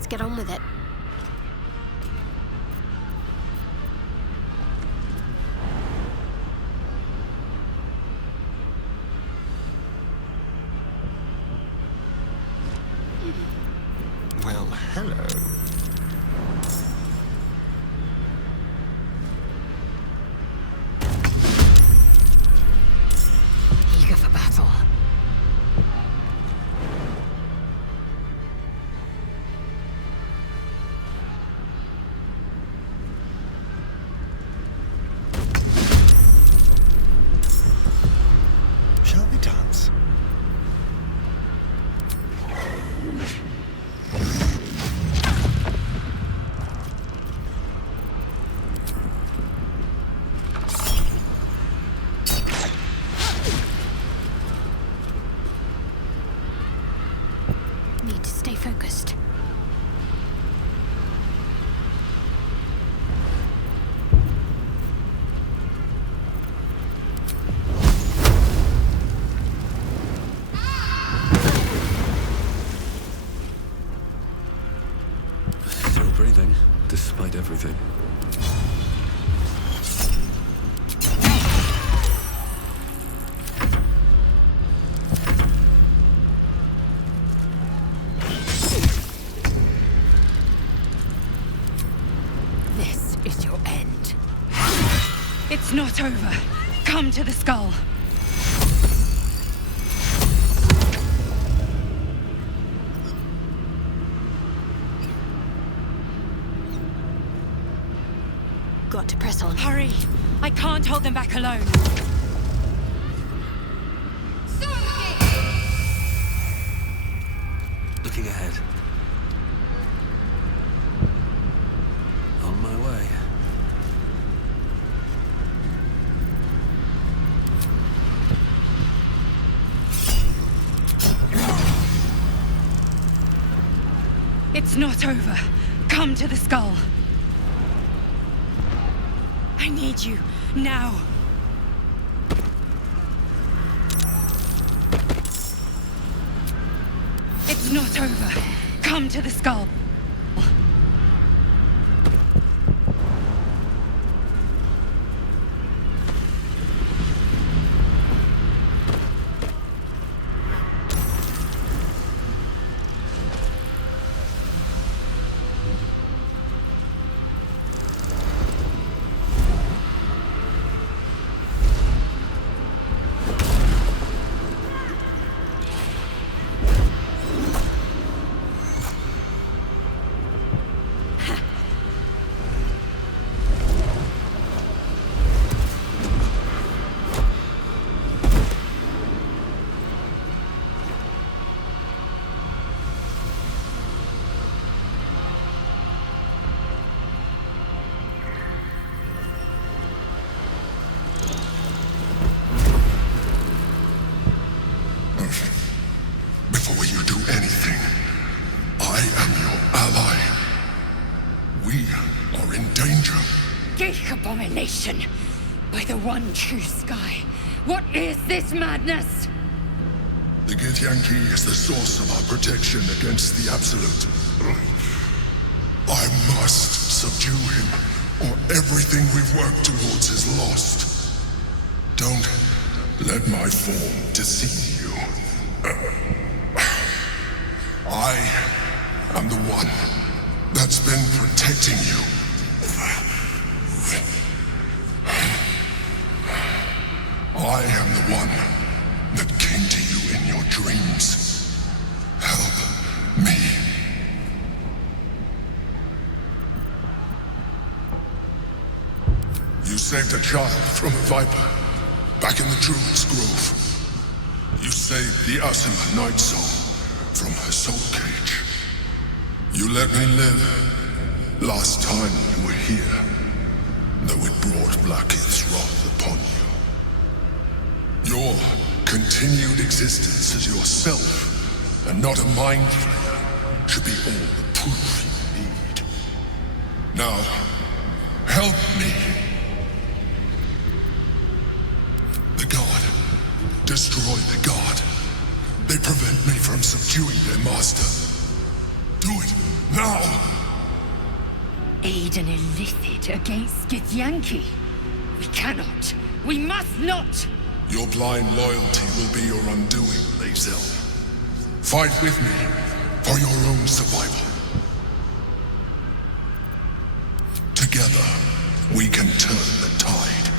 Let's get on with it. Well, hello. Eager for battle. Shall we dance? Need to stay focused. Still breathing, despite everything. This is your end. It's not over. Come to the skull. Got to press on. Hurry! I can't hold them back alone. Looking ahead. On my way. It's not over. Come to the skull. I need you, now. It's not over. Come to the skull. Before you do anything, I am your ally. We are in danger. Geek abomination! By the one true sky, what is this madness? The Githyanki is the source of our protection against the Absolute. I must subdue him, or everything we've worked towards is lost. Don't let my form deceive you. I am the one that's been protecting you. I am the one that came to you in your dreams. Help me. You saved a child from a viper back in the Druid's Grove. You saved the Asima Night Soul from her soul cage. You let me live last time you were here, though it brought Blackith's wrath upon you. Your continued existence as yourself, and not a mind flayer, should be all the proof you need. Now, help me. The God. Destroy the God. They prevent me from subduing their master. Do it now! Aid an Illithid against Githyanki. We cannot. We must not! Your blind loyalty will be your undoing, Lae'zel. Fight with me for your own survival. Together, we can turn the tide.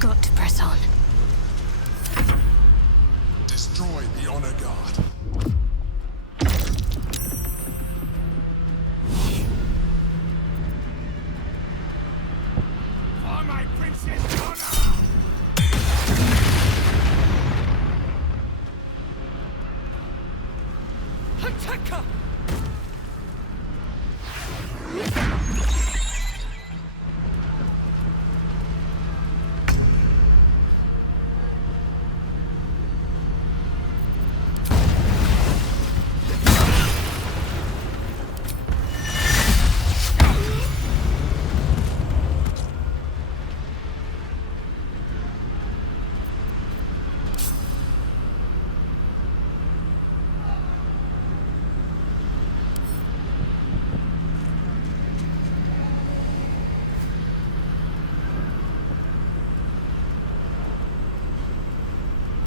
Got to press on. Destroy the Honor Guard. For my princess honor! Attacker!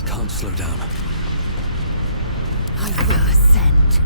Can't slow down. I will ascend.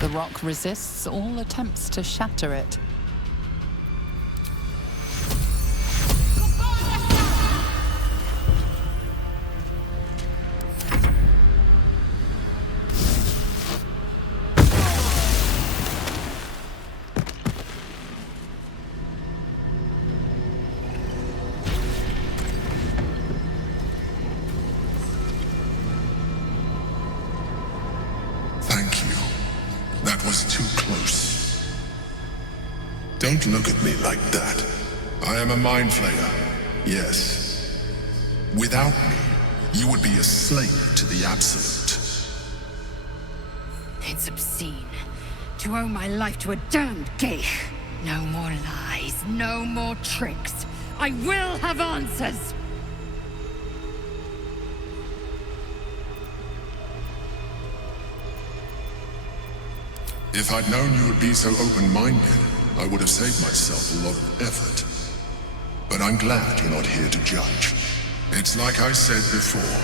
The rock resists all attempts to shatter it. Don't look at me like that. I am a mind flayer, yes. Without me, you would be a slave to the Absolute. It's obscene. To owe my life to a damned geich. No more lies, no more tricks. I will have answers! If I'd known you would be so open-minded, I would have saved myself a lot of effort. But I'm glad you're not here to judge. It's like I said before,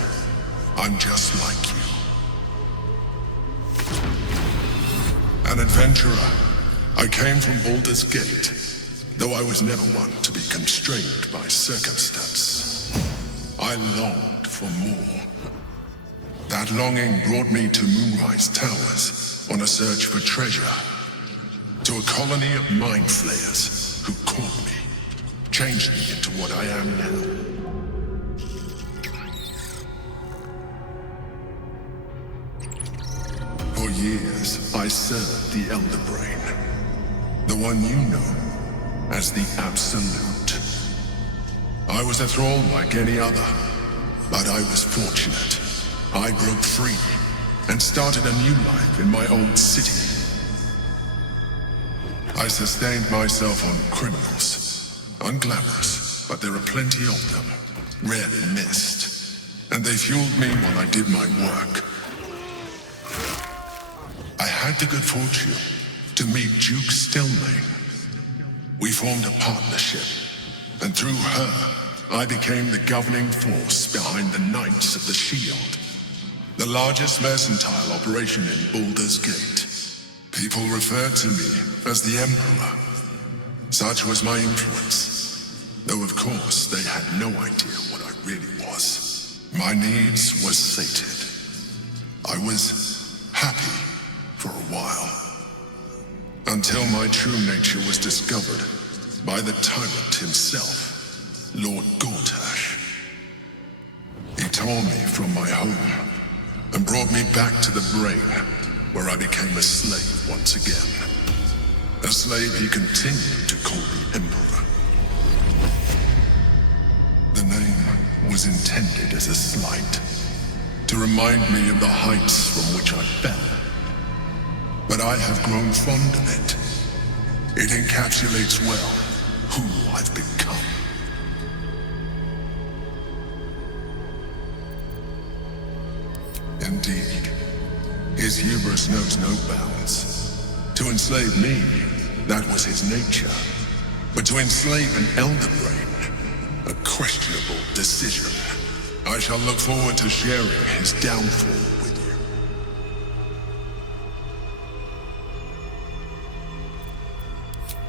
I'm just like you. An adventurer. I came from Baldur's Gate, though I was never one to be constrained by circumstance. I longed for more. That longing brought me to Moonrise Towers on a search for treasure. To a colony of mind flayers who caught me, changed me into what I am now. For years, I served the Elder Brain, the one you know as the Absolute. I was a thrall like any other, but I was fortunate. I broke free and started a new life in my old city. I sustained myself on criminals, unglamorous, but there are plenty of them, rarely missed, and they fueled me while I did my work. I had the good fortune to meet Duke Stelmane. We formed a partnership, and through her, I became the governing force behind the Knights of the Shield, the largest mercantile operation in Baldur's Gate. People referred to me as the Emperor. Such was my influence, though of course they had no idea what I really was. My needs were sated. I was happy for a while, until my true nature was discovered by the tyrant himself, Lord Gortash. He tore me from my home and brought me back to the Brain, where I became a slave once again. A slave he continued to call the Emperor. The name was intended as a slight, to remind me of the heights from which I fell. But I have grown fond of it. It encapsulates well who I've become. Indeed, his hubris knows no bounds. To enslave me, that was his nature. But to enslave an Elder Brain, a questionable decision. I shall look forward to sharing his downfall with you.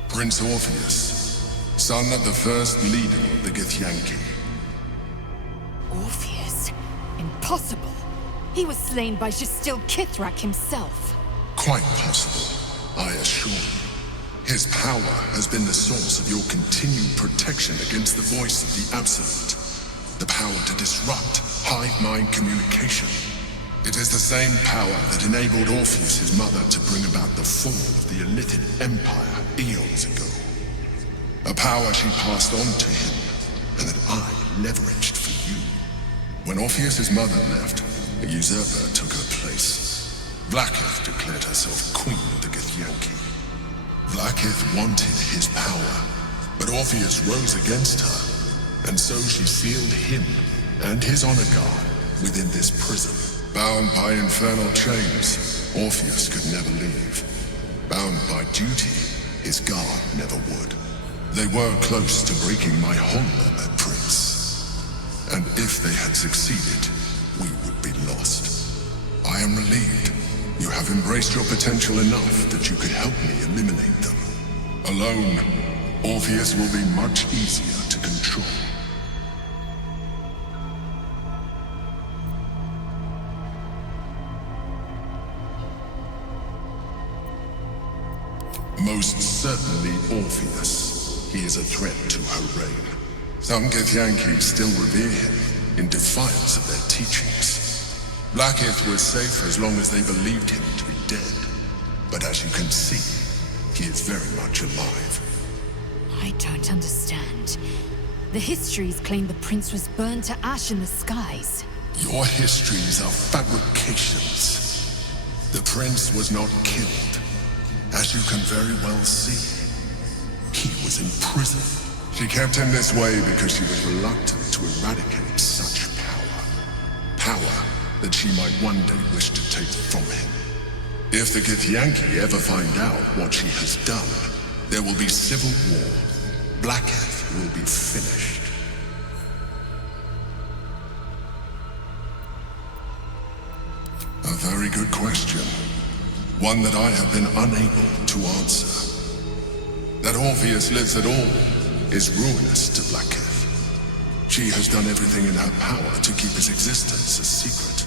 Prince Orpheus, son of the first leader of the Githyanki. Orpheus? Impossible. He was slain by Justil Kithrak himself. Quite possible, I assure you. His power has been the source of your continued protection against the voice of the Absolute. The power to disrupt hive mind communication. It is the same power that enabled Orpheus' mother to bring about the fall of the Illithid Empire eons ago. A power she passed on to him, and that I leveraged for you. When Orpheus' mother left, a usurper took her place. Blackith declared herself queen of the Githyanki. Blackith wanted his power, but Orpheus rose against her, and so she sealed him and his honor guard within this prison. Bound by infernal chains, Orpheus could never leave. Bound by duty, his guard never would. They were close to breaking my honor, that prince. And if they had succeeded, we would be lost. I am relieved. You have embraced your potential enough that you could help me eliminate them. Alone, Orpheus will be much easier to control. Most certainly Orpheus. He is a threat to her reign. Some Githyanki still revere him in defiance of their teachings. Blackith was safe as long as they believed him to be dead. But as you can see, he is very much alive. I don't understand. The histories claim the prince was burned to ash in the skies. Your histories are fabrications. The prince was not killed. As you can very well see, he was in prison. She kept him this way because she was reluctant to eradicate such power. Power that she might one day wish to take from him. If the Githyanki ever find out what she has done, there will be civil war. Blackheath will be finished. A very good question. One that I have been unable to answer. That Orpheus lives at all is ruinous to Blackheath. She has done everything in her power to keep his existence a secret.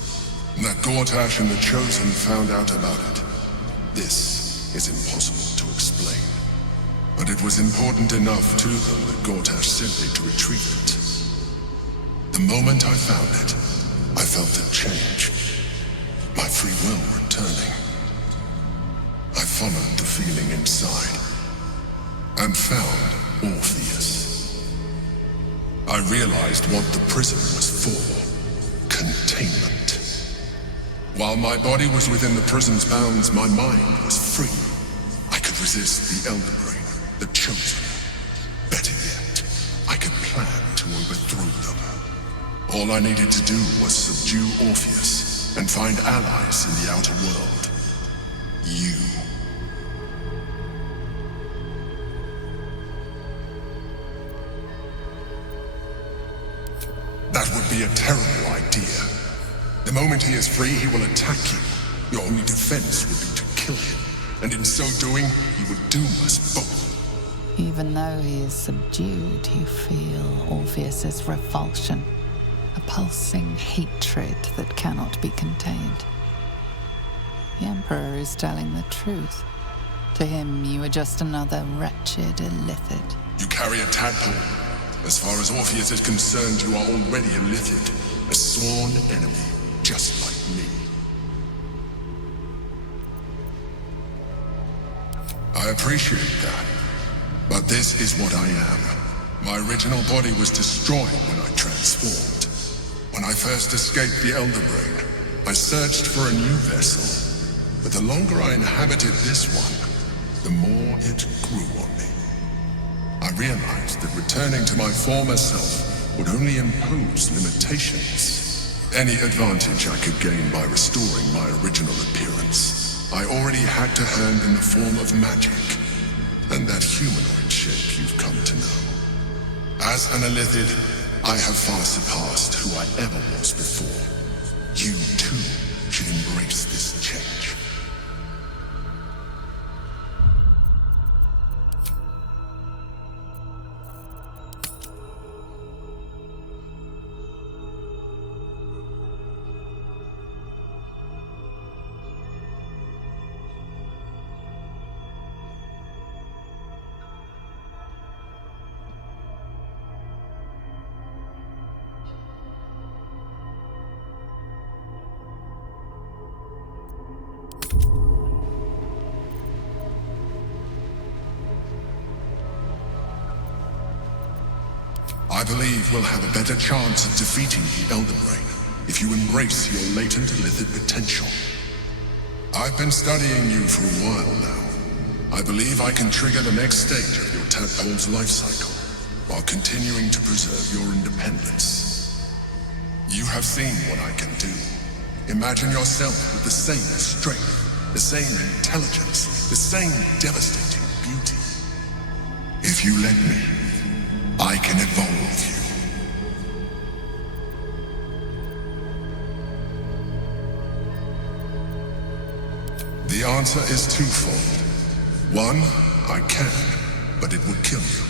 That Gortash and the Chosen found out about it. This is impossible to explain. But it was important enough to them that Gortash simply to retrieve it. The moment I found it, I felt a change. My free will returning. I followed the feeling inside and found Orpheus. I realized what the prison was for. Containment. While my body was within the prison's bounds, my mind was free. I could resist the Elder Brain, the Chosen. Better yet, I could plan to overthrow them. All I needed to do was subdue Orpheus and find allies in the outer world. You. That would be a terrible idea. The moment he is free, he will attack you. Your only defense would be to kill him, and in so doing, he would doom us both. Even though he is subdued, you feel Orpheus's revulsion, a pulsing hatred that cannot be contained. The Emperor is telling the truth. To him, you are just another wretched illithid. You carry a tadpole. As far as Orpheus is concerned, you are already a illithid, a sworn enemy, just like me. I appreciate that, but this is what I am. My original body was destroyed when I transformed. When I first escaped the Elder Brain, I searched for a new vessel, but the longer I inhabited this one, the more it grew on me. I realized that returning to my former self would only impose limitations. Any advantage I could gain by restoring my original appearance, I already had to hand in the form of magic, and that humanoid shape you've come to know. As an illithid, I have far surpassed who I ever was before. You, too, should embrace this change. I believe we'll have a better chance of defeating the Elder Brain if you embrace your latent illithid potential. I've been studying you for a while now. I believe I can trigger the next stage of your tadpole's life cycle while continuing to preserve your independence. You have seen what I can do. Imagine yourself with the same strength, the same intelligence, the same devastating beauty. If you let me, I can evolve you. The answer is twofold. One, I can, but it would kill you,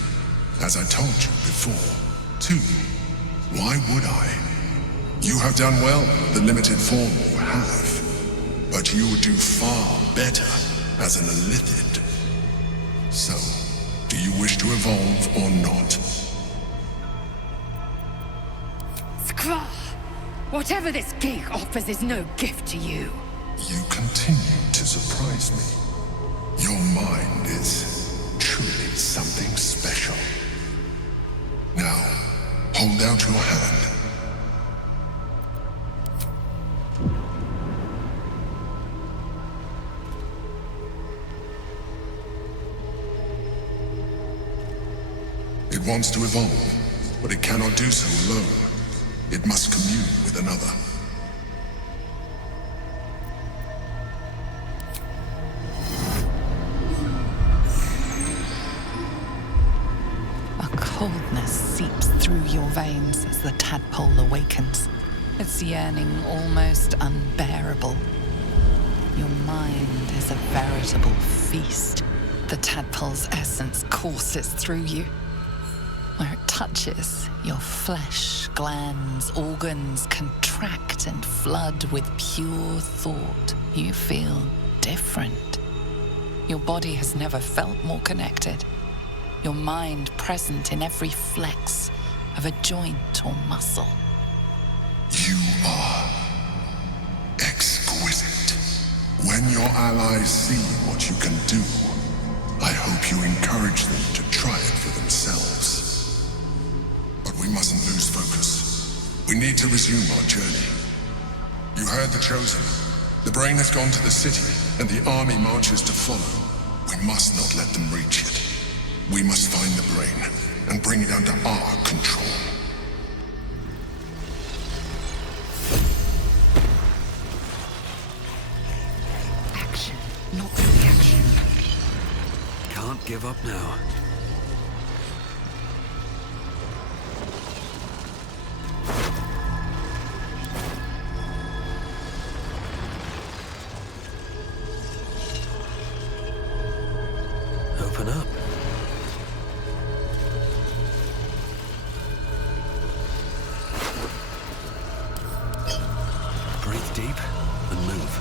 as I told you before. Two, why would I? You have done well with the limited form you have, but you would do far better as an illithid. So, do you wish to evolve or not? Skra! Whatever this gig offers is no gift to you. You continue to surprise me. Your mind is truly something special. Now, hold out your hand. It wants to evolve, but it cannot do so alone. It must commune with another. A coldness seeps through your veins as the tadpole awakens, its yearning almost unbearable. Your mind is a veritable feast. The tadpole's essence courses through you. Where it touches, your flesh, glands, organs contract and flood with pure thought. You feel different. Your body has never felt more connected. Your mind present in every flex of a joint or muscle. You are exquisite. When your allies see what you can do, I hope you encourage them to try it for themselves. But we mustn't lose focus. We need to resume our journey. You heard the Chosen. The brain has gone to the city, and the army marches to follow. We must not let them reach it. We must find the brain, and bring it under our control. Action, not reaction. Can't give up now. Open up. Breathe deep and move.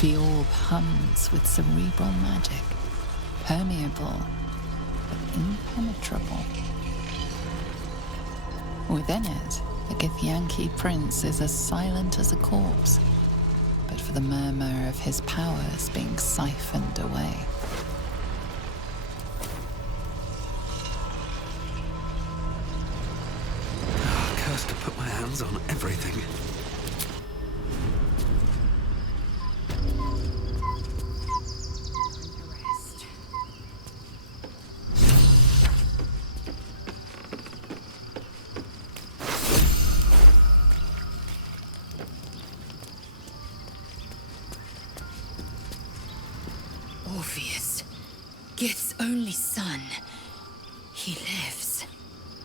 The orb hums with cerebral magic, permeable but impenetrable. Within it, the Githyanki prince is as silent as a corpse, but for the murmur of his powers being siphoned away. Cursed to put my hands on everything. Orpheus, Gith's only son. He lives.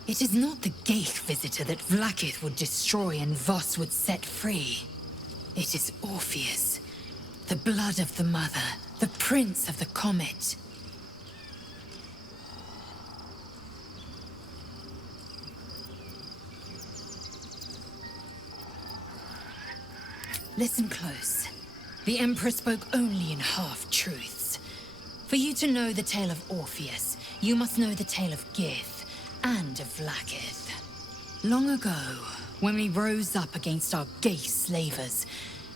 It is not the Geich visitor that Vlaakith would destroy and Voss would set free. It is Orpheus, the blood of the mother, the prince of the comet. Listen close. The Emperor spoke only in half-truths. For you to know the tale of Orpheus, you must know the tale of Gith and of Vlaakith. Long ago, when we rose up against our Geich slavers,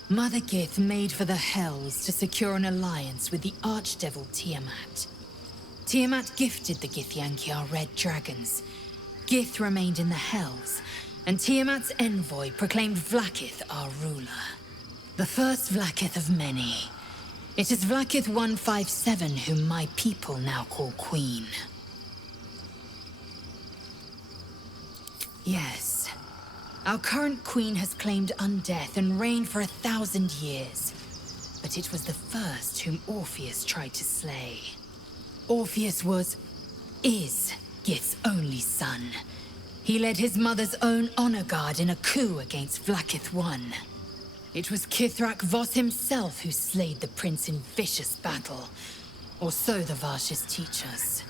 Mother Gith made for the Hells to secure an alliance with the archdevil Tiamat. Tiamat gifted the Githyanki our red dragons. Gith remained in the Hells, and Tiamat's envoy proclaimed Vlaakith our ruler. The first Vlaakith of many. It is Vlaakith 157 whom my people now call Queen. Yes, Our current queen has claimed undeath and reigned for 1,000 years. But it was the first whom Orpheus tried to slay. Orpheus is Gith's only son. He led his mother's own honor guard in a coup against Vlaakith I. It was Kithrak Voss himself who slayed the prince in vicious battle, or so the Varshas teach us.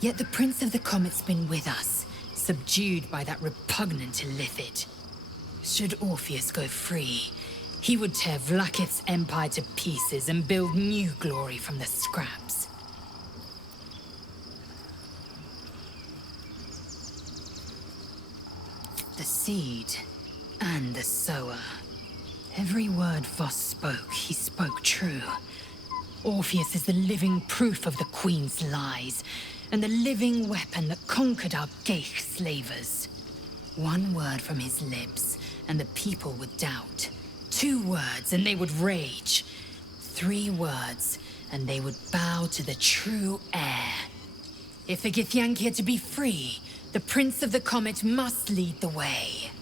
Yet the Prince of the Comet's been with us, subdued by that repugnant Illithid. Should Orpheus go free, he would tear Vlaakith's empire to pieces and build new glory from the scraps. The seed and the sower. Every word Voss spoke, he spoke true. Orpheus is the living proof of the Queen's lies, and the living weapon that conquered our Geich slavers. One word from his lips, and the people would doubt. 2 words, and they would rage. 3 words, and they would bow to the true heir. If the Githyanki are to be free, the Prince of the Comet must lead the way.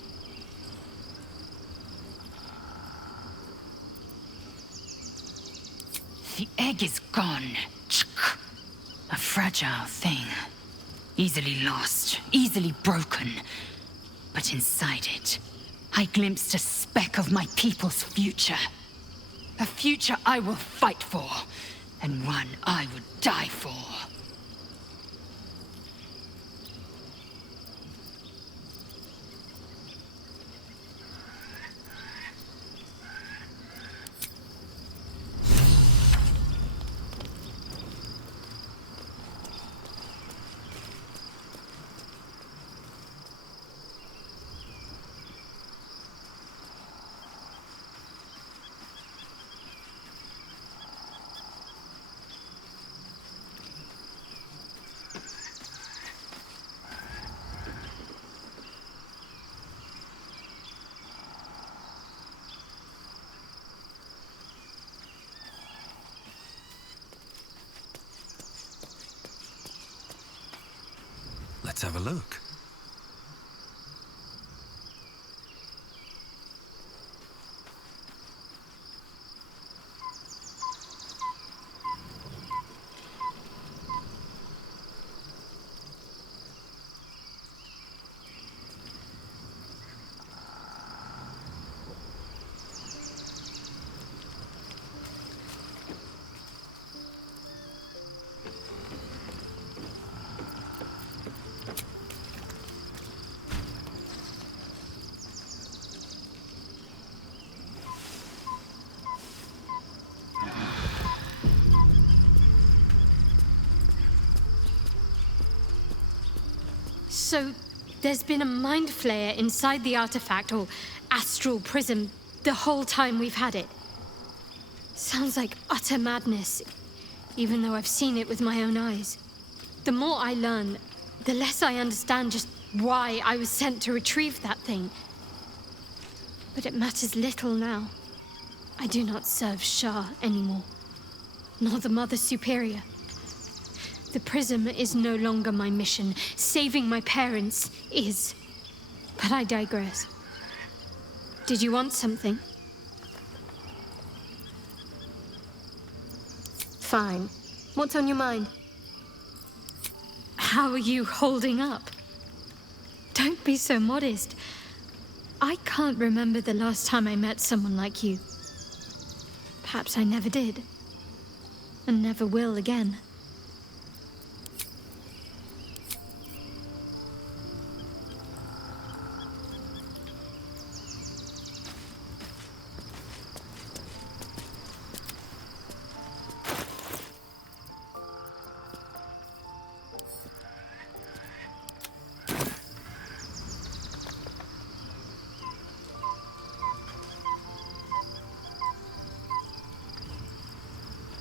The egg is gone. A fragile thing. Easily lost, easily broken. But inside it, I glimpsed a speck of my people's future. A future I will fight for, and one I would die for. Let's have a look. So, there's been a mind flayer inside the artifact, or astral prism, the whole time we've had it. Sounds like utter madness, even though I've seen it with my own eyes. The more I learn, the less I understand just why I was sent to retrieve that thing. But it matters little now. I do not serve Shah anymore, nor the Mother Superior. The prism is no longer my mission. Saving my parents is. But I digress. Did you want something? Fine. What's on your mind? How are you holding up? Don't be so modest. I can't remember the last time I met someone like you. Perhaps I never did. And never will again.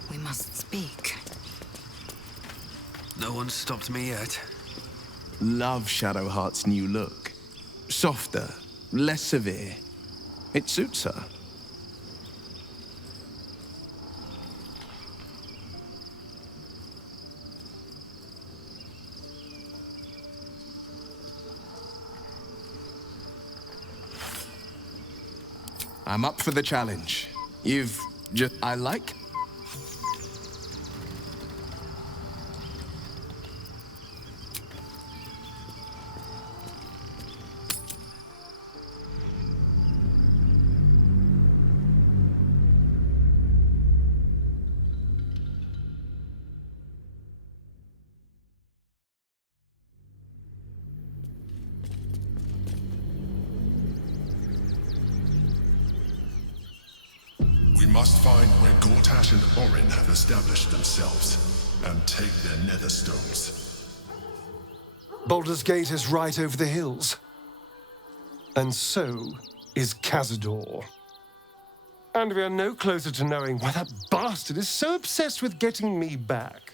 We must speak. No one's stopped me yet. Love Shadowheart's new look. Softer, less severe. It suits her. I'm up for the challenge. You've just... I like? We must find where Gortash and Orin have established themselves, and take their nether stones. Baldur's Gate is right over the hills. And so is Cazador. And we are no closer to knowing why that bastard is so obsessed with getting me back.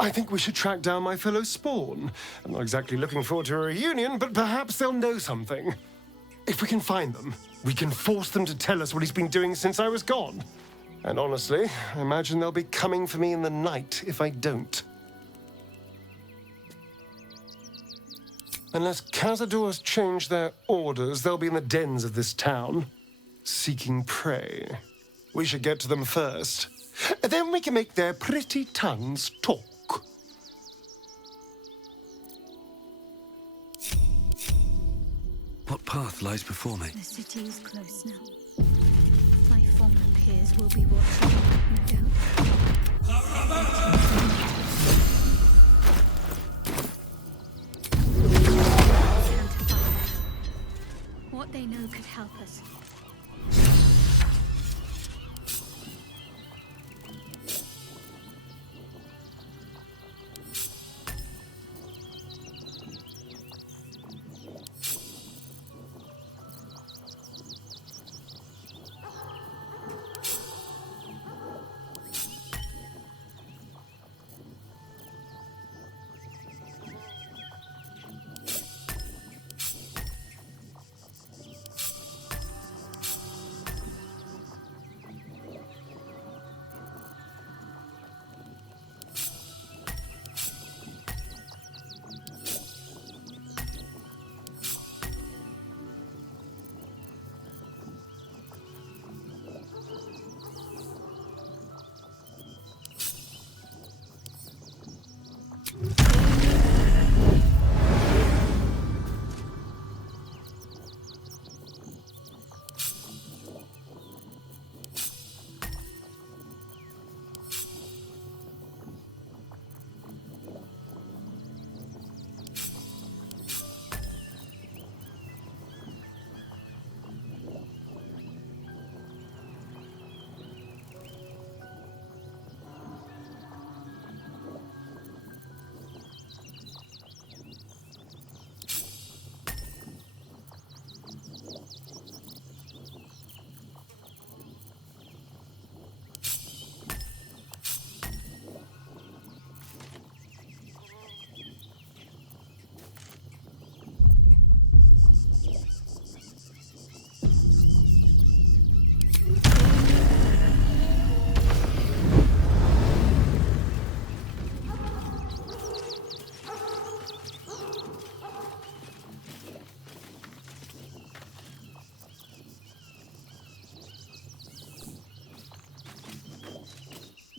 I think we should track down my fellow Spawn. I'm not exactly looking forward to a reunion, but perhaps they'll know something. If we can find them, we can force them to tell us what he's been doing since I was gone. And honestly, I imagine they'll be coming for me in the night if I don't. Unless Cazador's changed their orders, they'll be in the dens of this town, seeking prey. We should get to them first. Then we can make their pretty tongues talk. What path lies before me? The city is close now. My former peers will be watching, no doubt. What they know could help us.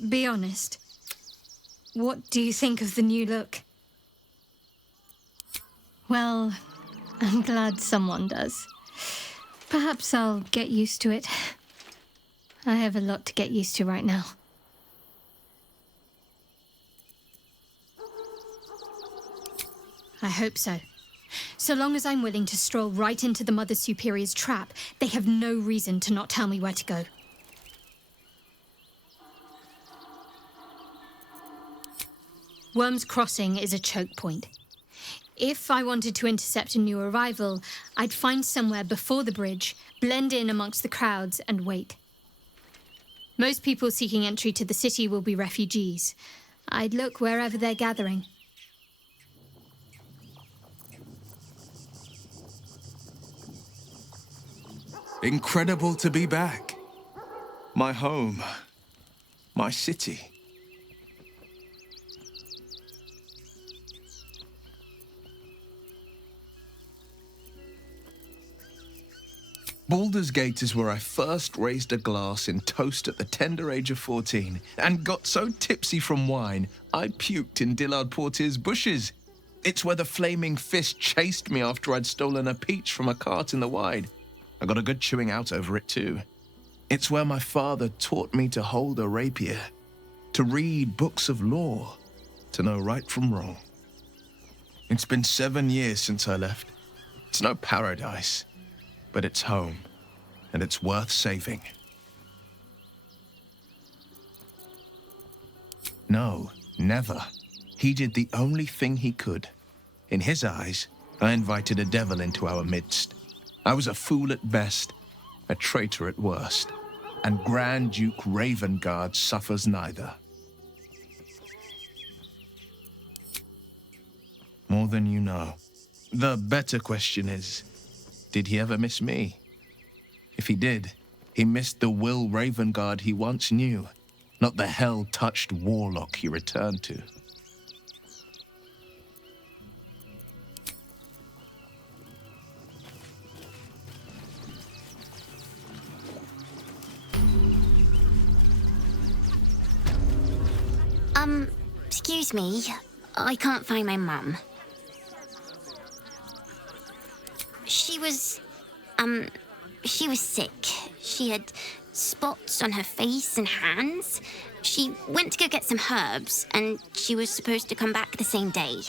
Be honest. What do you think of the new look? Well, I'm glad someone does. Perhaps I'll get used to it. I have a lot to get used to right now. I hope so. So long as I'm willing to stroll right into the Mother Superior's trap, they have no reason to not tell me where to go. Worm's Crossing is a choke point. If I wanted to intercept a new arrival, I'd find somewhere before the bridge, blend in amongst the crowds, and wait. Most people seeking entry to the city will be refugees. I'd look wherever they're gathering. Incredible to be back. My home. My city. Baldur's Gate is where I first raised a glass in toast at the tender age of 14 and got so tipsy from wine, I puked in Dillard Portier's bushes. It's where the flaming fist chased me after I'd stolen a peach from a cart in the Wide. I got a good chewing out over it too. It's where my father taught me to hold a rapier, to read books of law, to know right from wrong. It's been 7 years since I left. It's no paradise, but it's home, and it's worth saving. No, never. He did the only thing he could. In his eyes, I invited a devil into our midst. I was a fool at best, a traitor at worst, and Grand Duke Ravengard suffers neither. More than you know. The better question is, did he ever miss me? If he did, he missed the Will Ravengard he once knew, not the hell-touched warlock he returned to. Excuse me. I can't find my mum. She was sick. She had spots on her face and hands. She went to go get some herbs, and she was supposed to come back the same day.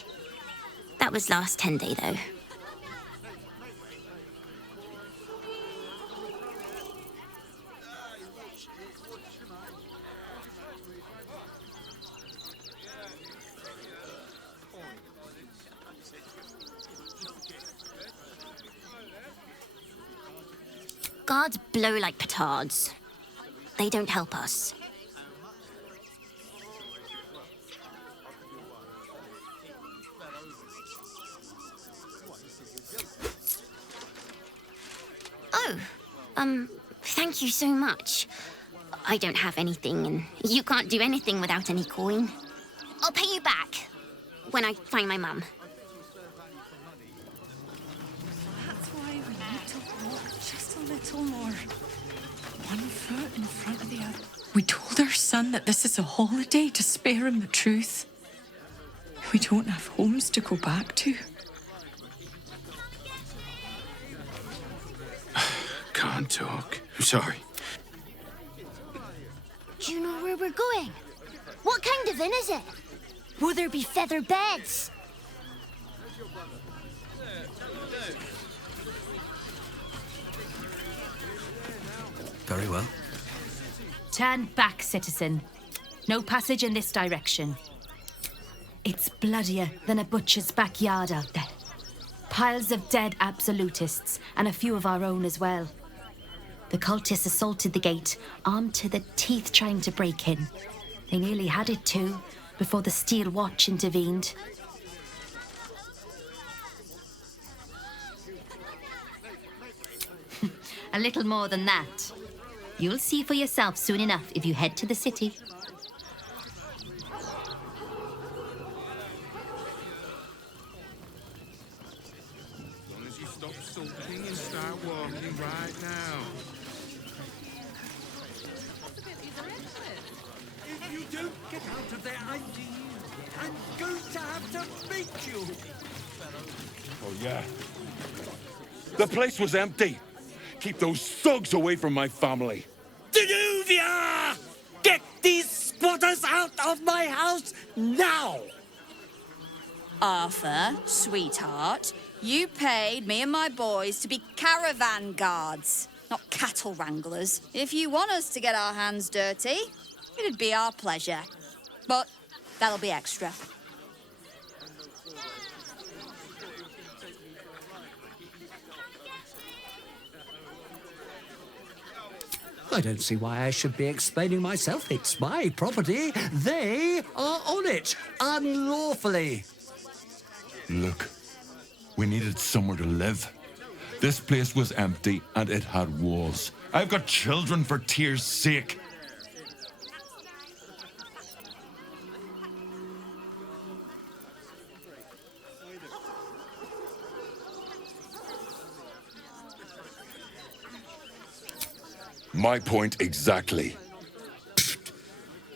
That was last 10 day, though. Guards blow like petards. They don't help us. Oh, thank you so much. I don't have anything, and you can't do anything without any coin. I'll pay you back when I find my mum. That's why we need to walk just a little more. One foot in front of the other. We told our son that this is a holiday to spare him the truth. We don't have homes to go back to. Can't talk. I'm sorry. Do you know where we're going? What kind of inn is it? Will there be feather beds? Very well. Turn back, citizen. No passage in this direction. It's bloodier than a butcher's backyard out there. Piles of dead absolutists, and a few of our own as well. The cultists assaulted the gate, armed to the teeth trying to break in. They nearly had it too, before the Steel Watch intervened. A little more than that. You'll see for yourself soon enough if you head to the city. As long as you stop sulking and start walking right now. If you don't get out of there, I'm going to have to beat you. Oh, yeah. The place was empty. Keep those thugs away from my family. Danuvia! Get these squatters out of my house now! Arthur, sweetheart, you paid me and my boys to be caravan guards, not cattle wranglers. If you want us to get our hands dirty, it'd be our pleasure. But that'll be extra. I don't see why I should be explaining myself. It's my property. They are on it, unlawfully. Look, we needed somewhere to live. This place was empty and it had walls. I've got children for tears' sake. My point exactly.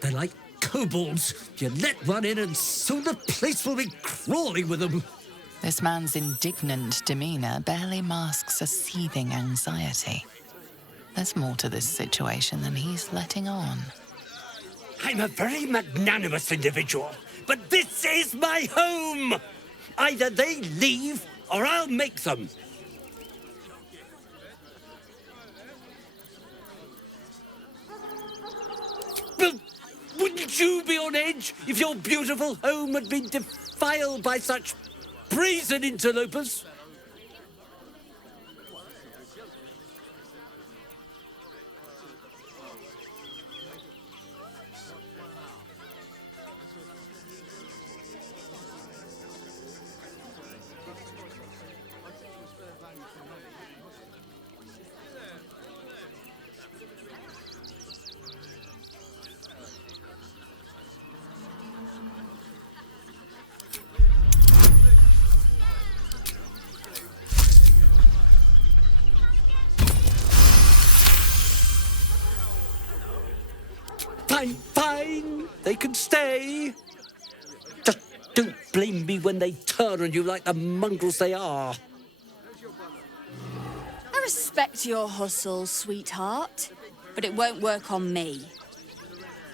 They're like kobolds. You let one in and soon the place will be crawling with them. This man's indignant demeanor barely masks a seething anxiety. There's more to this situation than he's letting on. I'm a very magnanimous individual, but this is my home! Either they leave, or I'll make them. But wouldn't you be on edge if your beautiful home had been defiled by such brazen interlopers? Fine. They can stay. Just don't blame me when they turn on you like the mongrels they are. I respect your hustle, sweetheart, but it won't work on me.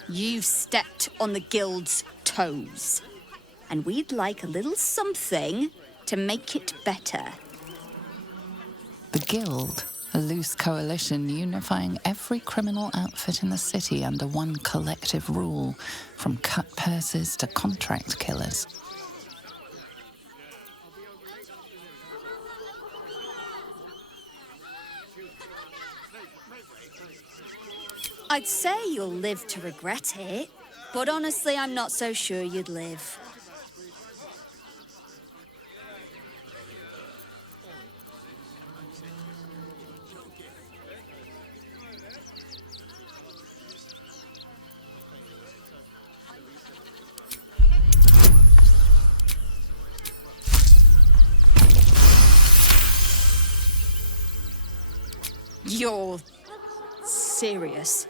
You've stepped on the guild's toes, and we'd like a little something to make it better. The Guild, a loose coalition unifying every criminal outfit in the city under one collective rule, from cut purses to contract killers. I'd say you'll live to regret it, but honestly, I'm not so sure you'd live. You're serious?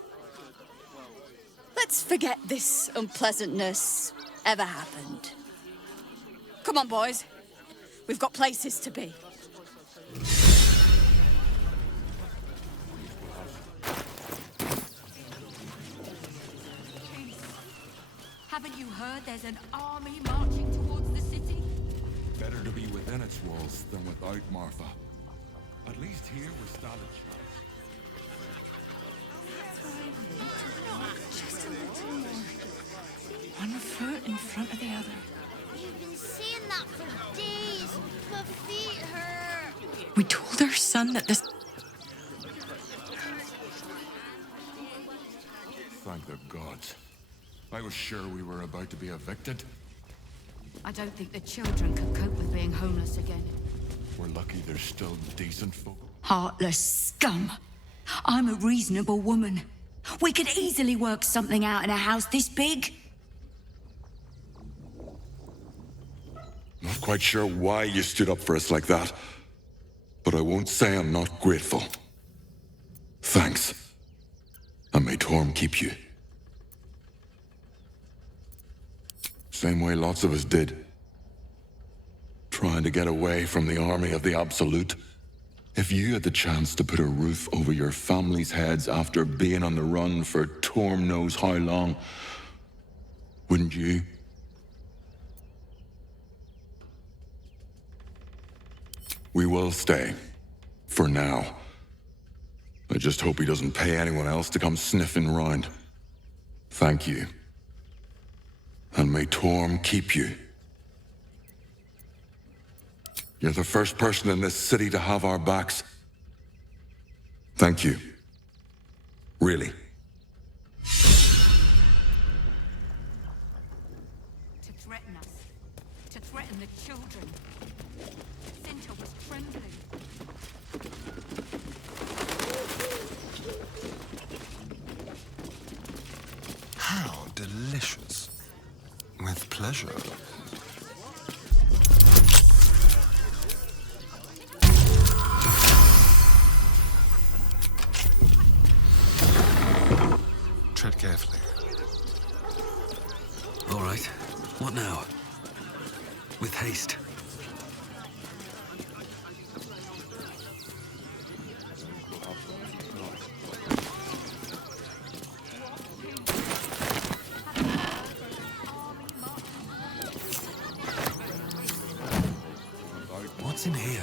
Let's forget this unpleasantness ever happened. Come on, boys. We've got places to be. Haven't you heard there's an army marching towards the city? Better to be within its walls than without, Martha. At least here we're standing strong. Just a little more. One foot in front of the other. You've been saying that for days. My feet hurt. We told our son that this... Thank the gods. I was sure we were about to be evicted. I don't think the children could cope with being homeless again. We're lucky there's still decent folk. Heartless scum. I'm a reasonable woman. We could easily work something out in a house this big. Not quite sure why you stood up for us like that, but I won't say I'm not grateful. Thanks. And may Torm keep you. Same way lots of us did. Trying to get away from the army of the Absolute. If you had the chance to put a roof over your family's heads after being on the run for Torm knows how long, wouldn't you? We will stay. For now. I just hope he doesn't pay anyone else to come sniffing round. Thank you. And may Torm keep you. You're the first person in this city to have our backs. Thank you. Really. To threaten us. To threaten the children. Cinta was trembling. How delicious. With pleasure. All right. What now? With haste. What's in here?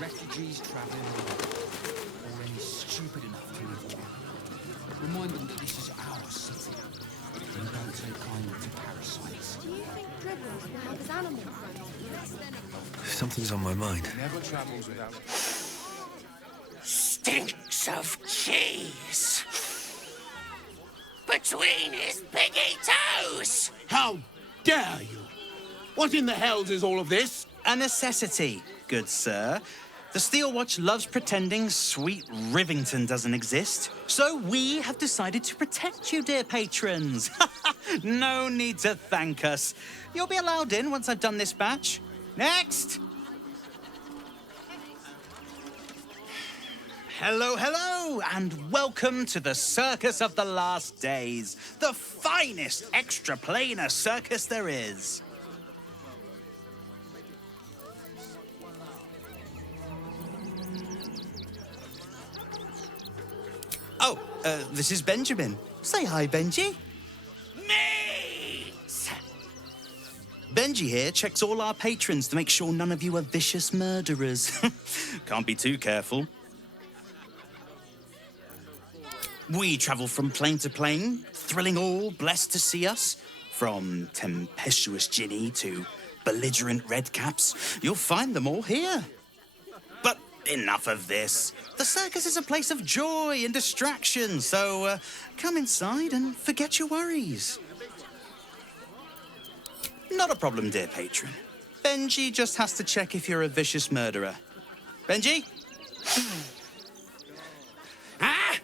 Refugees travelling alone, or any stupid enough to live there. Remind them that this is our city, and don't take kindly to parasites. Do you think Dribbles will help his animals? Something's on my mind. Never travels without... Stinks of cheese between his piggy toes. How dare you? What in the hells is all of this? A necessity, good sir. The Steel Watch loves pretending sweet Rivington doesn't exist. So we have decided to protect you, dear patrons. No need to thank us. You'll be allowed in once I've done this batch. Next! Hello, hello, and welcome to the Circus of the Last Days, the finest extra-planar circus there is. Oh, this is Benjamin. Say hi, Benji. Meat! Benji here checks all our patrons to make sure none of you are vicious murderers. Can't be too careful. We travel from plane to plane, thrilling all blessed to see us. From tempestuous Ginny to belligerent redcaps, you'll find them all here. But enough of this. The circus is a place of joy and distraction, so come inside and forget your worries. Not a problem, dear patron. Benji just has to check if you're a vicious murderer. Benji? Ah!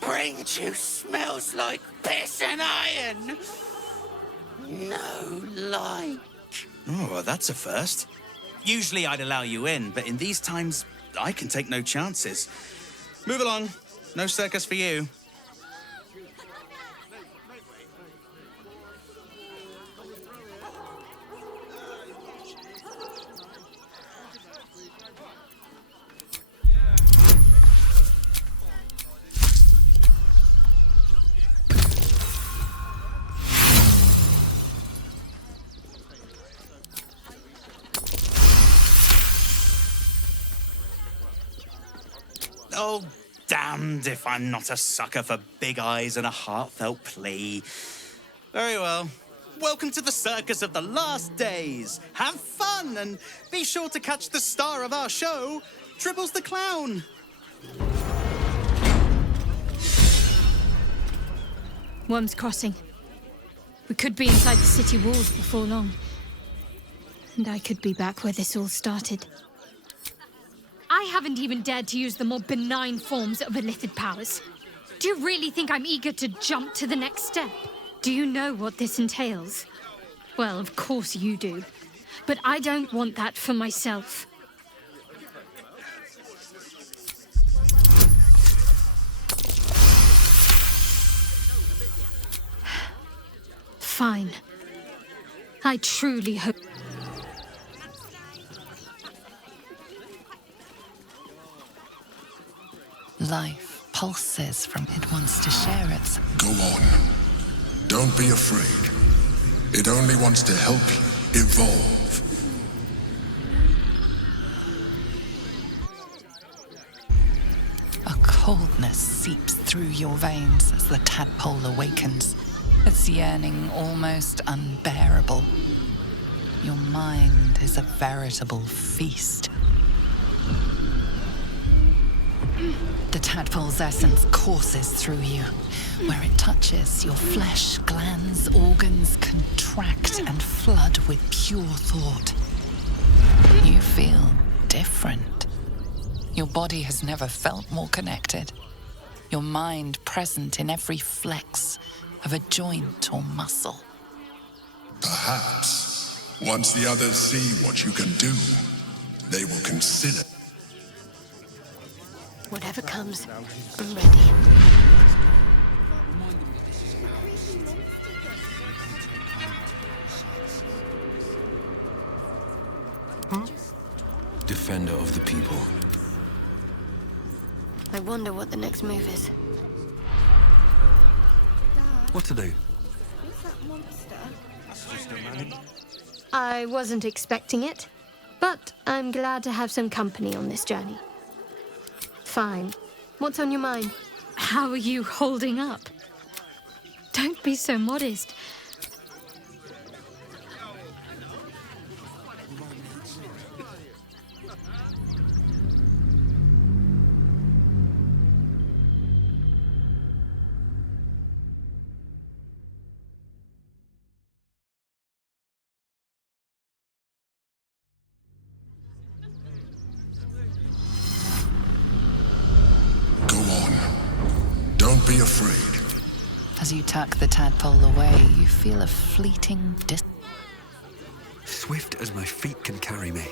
Brain juice smells like piss and iron. No light. Oh, well, that's a first. Usually I'd allow you in, but in these times, I can take no chances. Move along. No circus for you. Oh, damned if I'm not a sucker for big eyes and a heartfelt plea. Very well. Welcome to the Circus of the Last Days. Have fun and be sure to catch the star of our show, Dribbles the Clown. Worm's Crossing. We could be inside the city walls before long. And I could be back where this all started. I haven't even dared to use the more benign forms of illithid powers. Do you really think I'm eager to jump to the next step? Do you know what this entails? Well, of course you do. But I don't want that for myself. Fine. I truly hope... Life pulses from it wants to share its. Go on. Don't be afraid. It only wants to help you evolve. A coldness seeps through your veins as the tadpole awakens, its yearning almost unbearable. Your mind is a veritable feast. The tadpole's essence courses through you. Where it touches, your flesh, glands, organs contract and flood with pure thought. You feel different. Your body has never felt more connected. Your mind present in every flex of a joint or muscle. Perhaps, once the others see what you can do, they will consider. Whatever comes, I'm ready. Defender of the people. I wonder what the next move is. What to do? What's that monster? That's just a man. I wasn't expecting it, but I'm glad to have some company on this journey. Fine. What's on your mind? How are you holding up? Don't be so modest. Go on. Don't be afraid. As you tuck the tadpole away, you feel a fleeting Swift as my feet can carry me.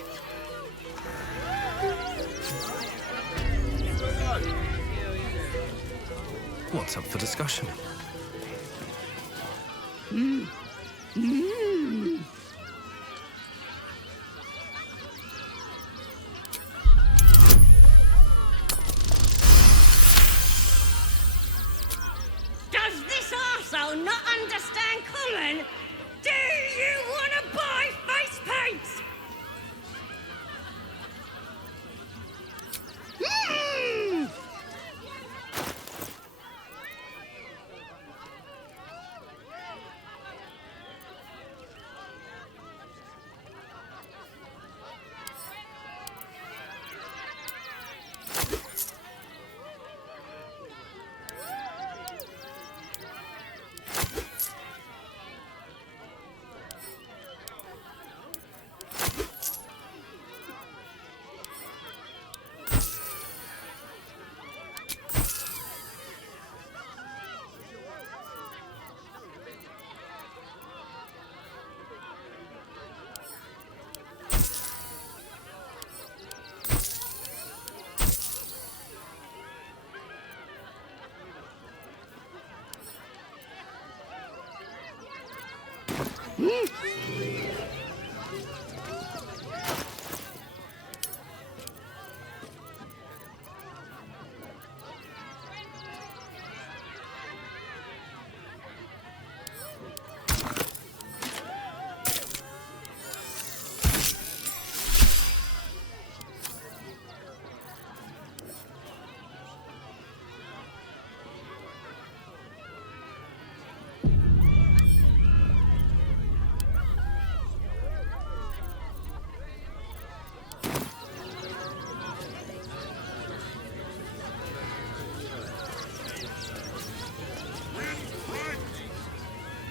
What's up for discussion? Does this arsehole not understand common? Do you want to buy face paints?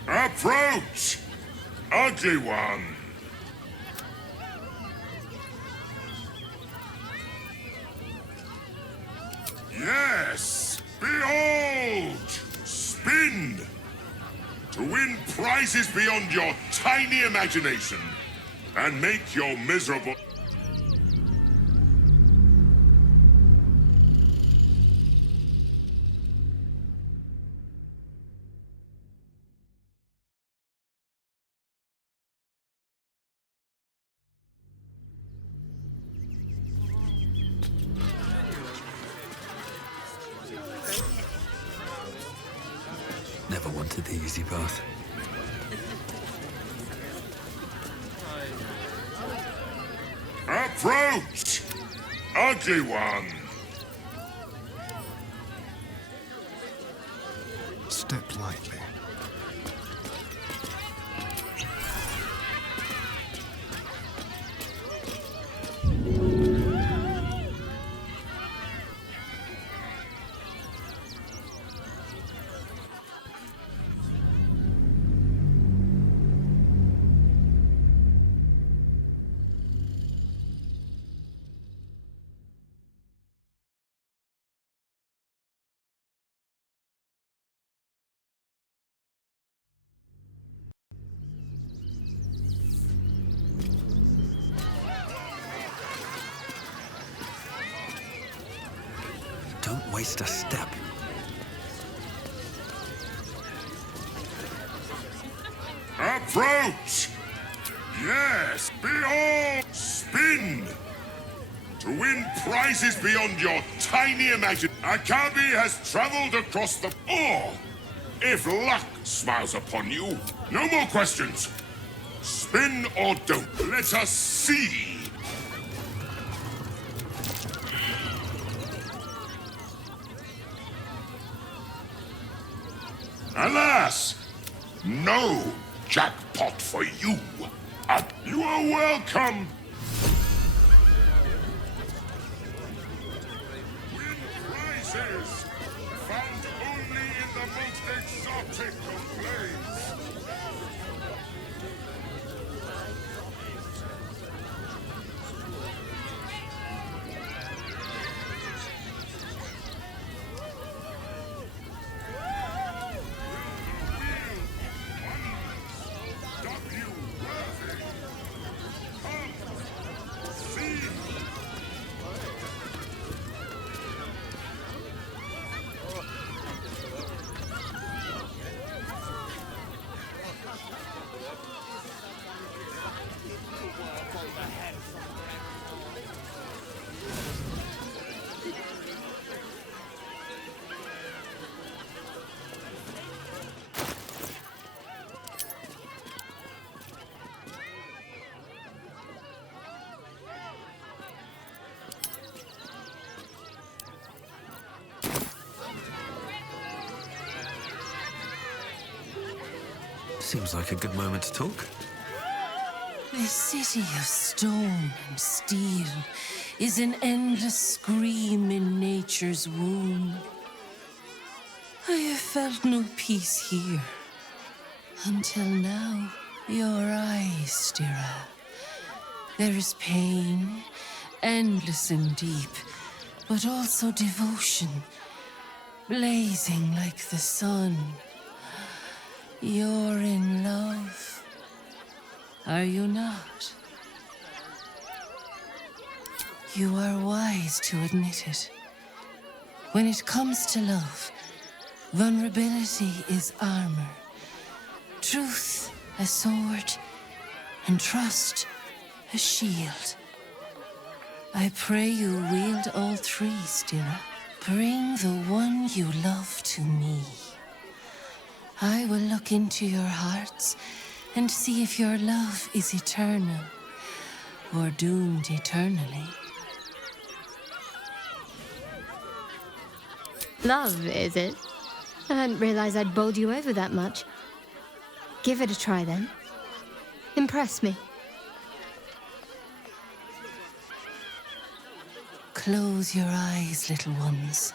Approach! Ugly one! Yes! Behold! Spin! To win prizes beyond your tiny imagination and make your miserable... Never wanted the easy path. Approach! Ugly one! Step lightly. Don't waste a step. Approach! Yes, behold! Spin! To win prizes beyond your tiny imagination, Akabi has traveled across the... Or, if luck smiles upon you, no more questions. Spin or don't. Let us see. Alas, no jackpot for you. You are welcome. Win prizes found only in the most exotic of plays. Seems like a good moment to talk. This city of stone and steel is an endless scream in nature's womb. I have felt no peace here. Until now, your eyes, Stira. There is pain, endless and deep, but also devotion, blazing like the sun. You're in love, are you not? You are wise to admit it. When it comes to love, vulnerability is armor, truth a sword, and trust a shield. I pray you wield all three, Stira. Bring the one you love to me. I will look into your hearts and see if your love is eternal or doomed eternally. Love, is it? I hadn't realized I'd bowled you over that much. Give it a try, then. Impress me. Close your eyes, little ones.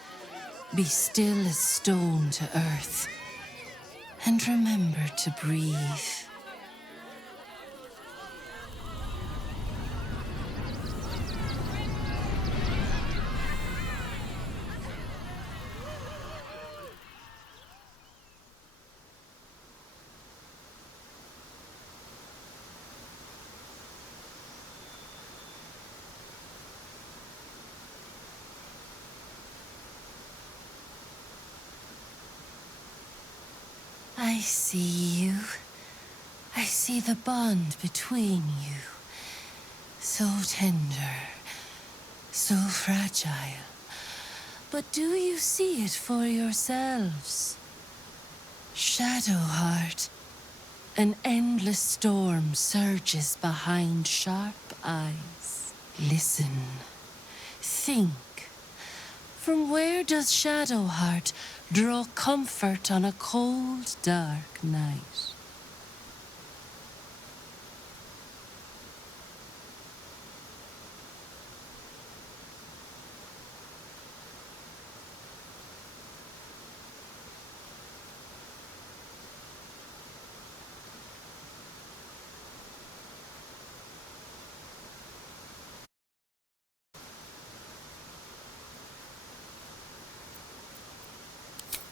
Be still as stone to earth. And remember to breathe. I see you. I see the bond between you. So tender, so fragile. But do you see it for yourselves? Shadowheart. An endless storm surges behind sharp eyes. Listen. Think. From where does Shadowheart draw comfort on a cold, dark night?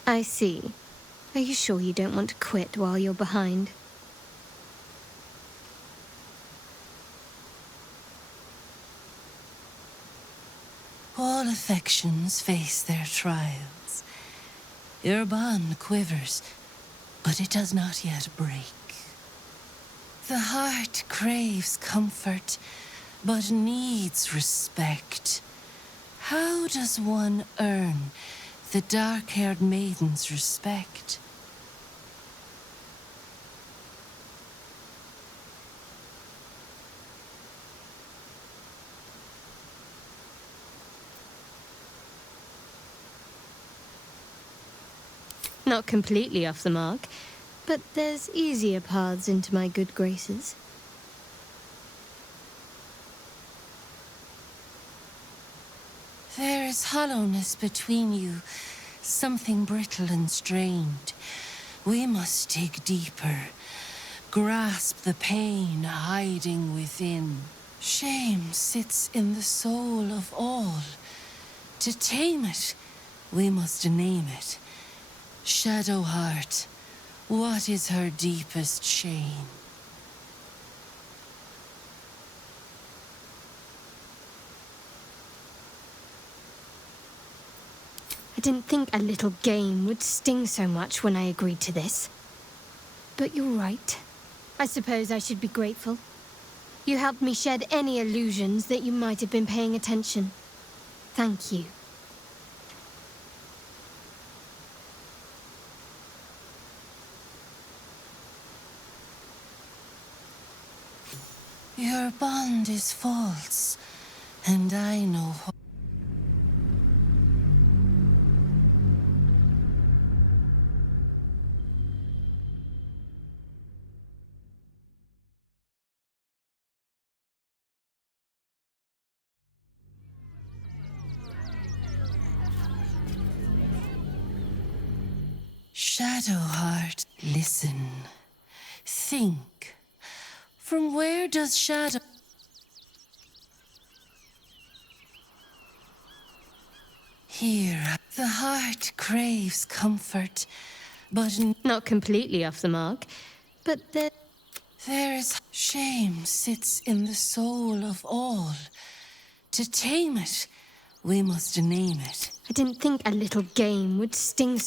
I see. Are you sure you don't want to quit while you're behind? All affections face their trials. Your bond quivers, but it does not yet break. The heart craves comfort, but needs respect. How does one earn the dark-haired maiden's respect? Not completely off the mark, but there's easier paths into my good graces. There is hollowness between you, something brittle and strained. We must dig deeper, grasp the pain hiding within. Shame sits in the soul of all. To tame it, we must name it. Shadowheart, what is her deepest shame? I didn't think a little game would sting so much when I agreed to this. But you're right. I suppose I should be grateful. You helped me shed any illusions that you might have been paying attention. Thank you. Your bond is false, and I know why. Shadowheart, listen. Think. From where does Shadow... Here, the heart craves comfort, but... Not completely off the mark, but there is... Shame sits in the soul of all. To tame it, we must name it. I didn't think a little game would sting...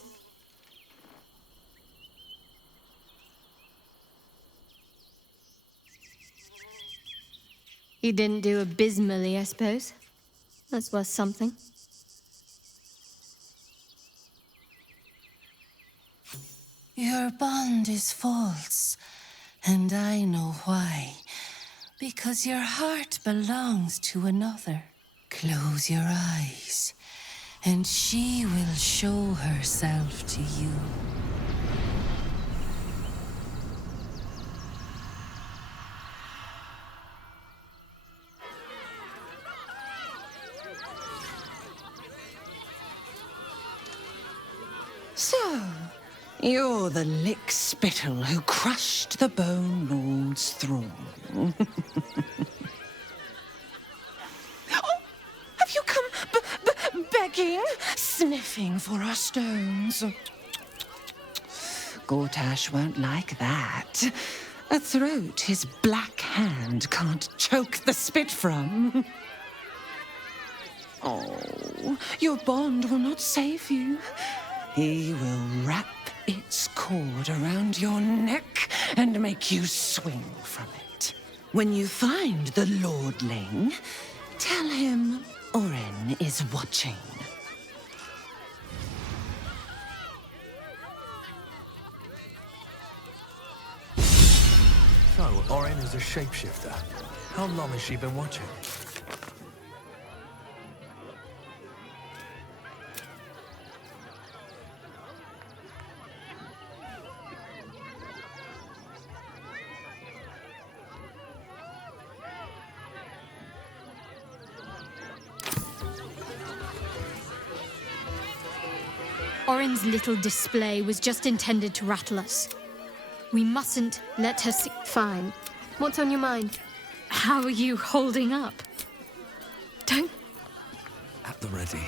You didn't do abysmally, I suppose. That's worth something. Your bond is false, and I know why. Because your heart belongs to another. Close your eyes, and she will show herself to you. So, you're the lick-spittle who crushed the Bone Lord's throne. Oh, have you come begging, sniffing for our stones? Gortash won't like that. A throat his black hand can't choke the spit from. Oh, your bond will not save you. He will wrap its cord around your neck and make you swing from it. When you find the lordling, tell him Oren is watching. know Orin is a shapeshifter. How long has she been watching? Orin's little display was just intended to rattle us. We mustn't let her see. Fine. What's on your mind? How are you holding up? Don't. At the ready.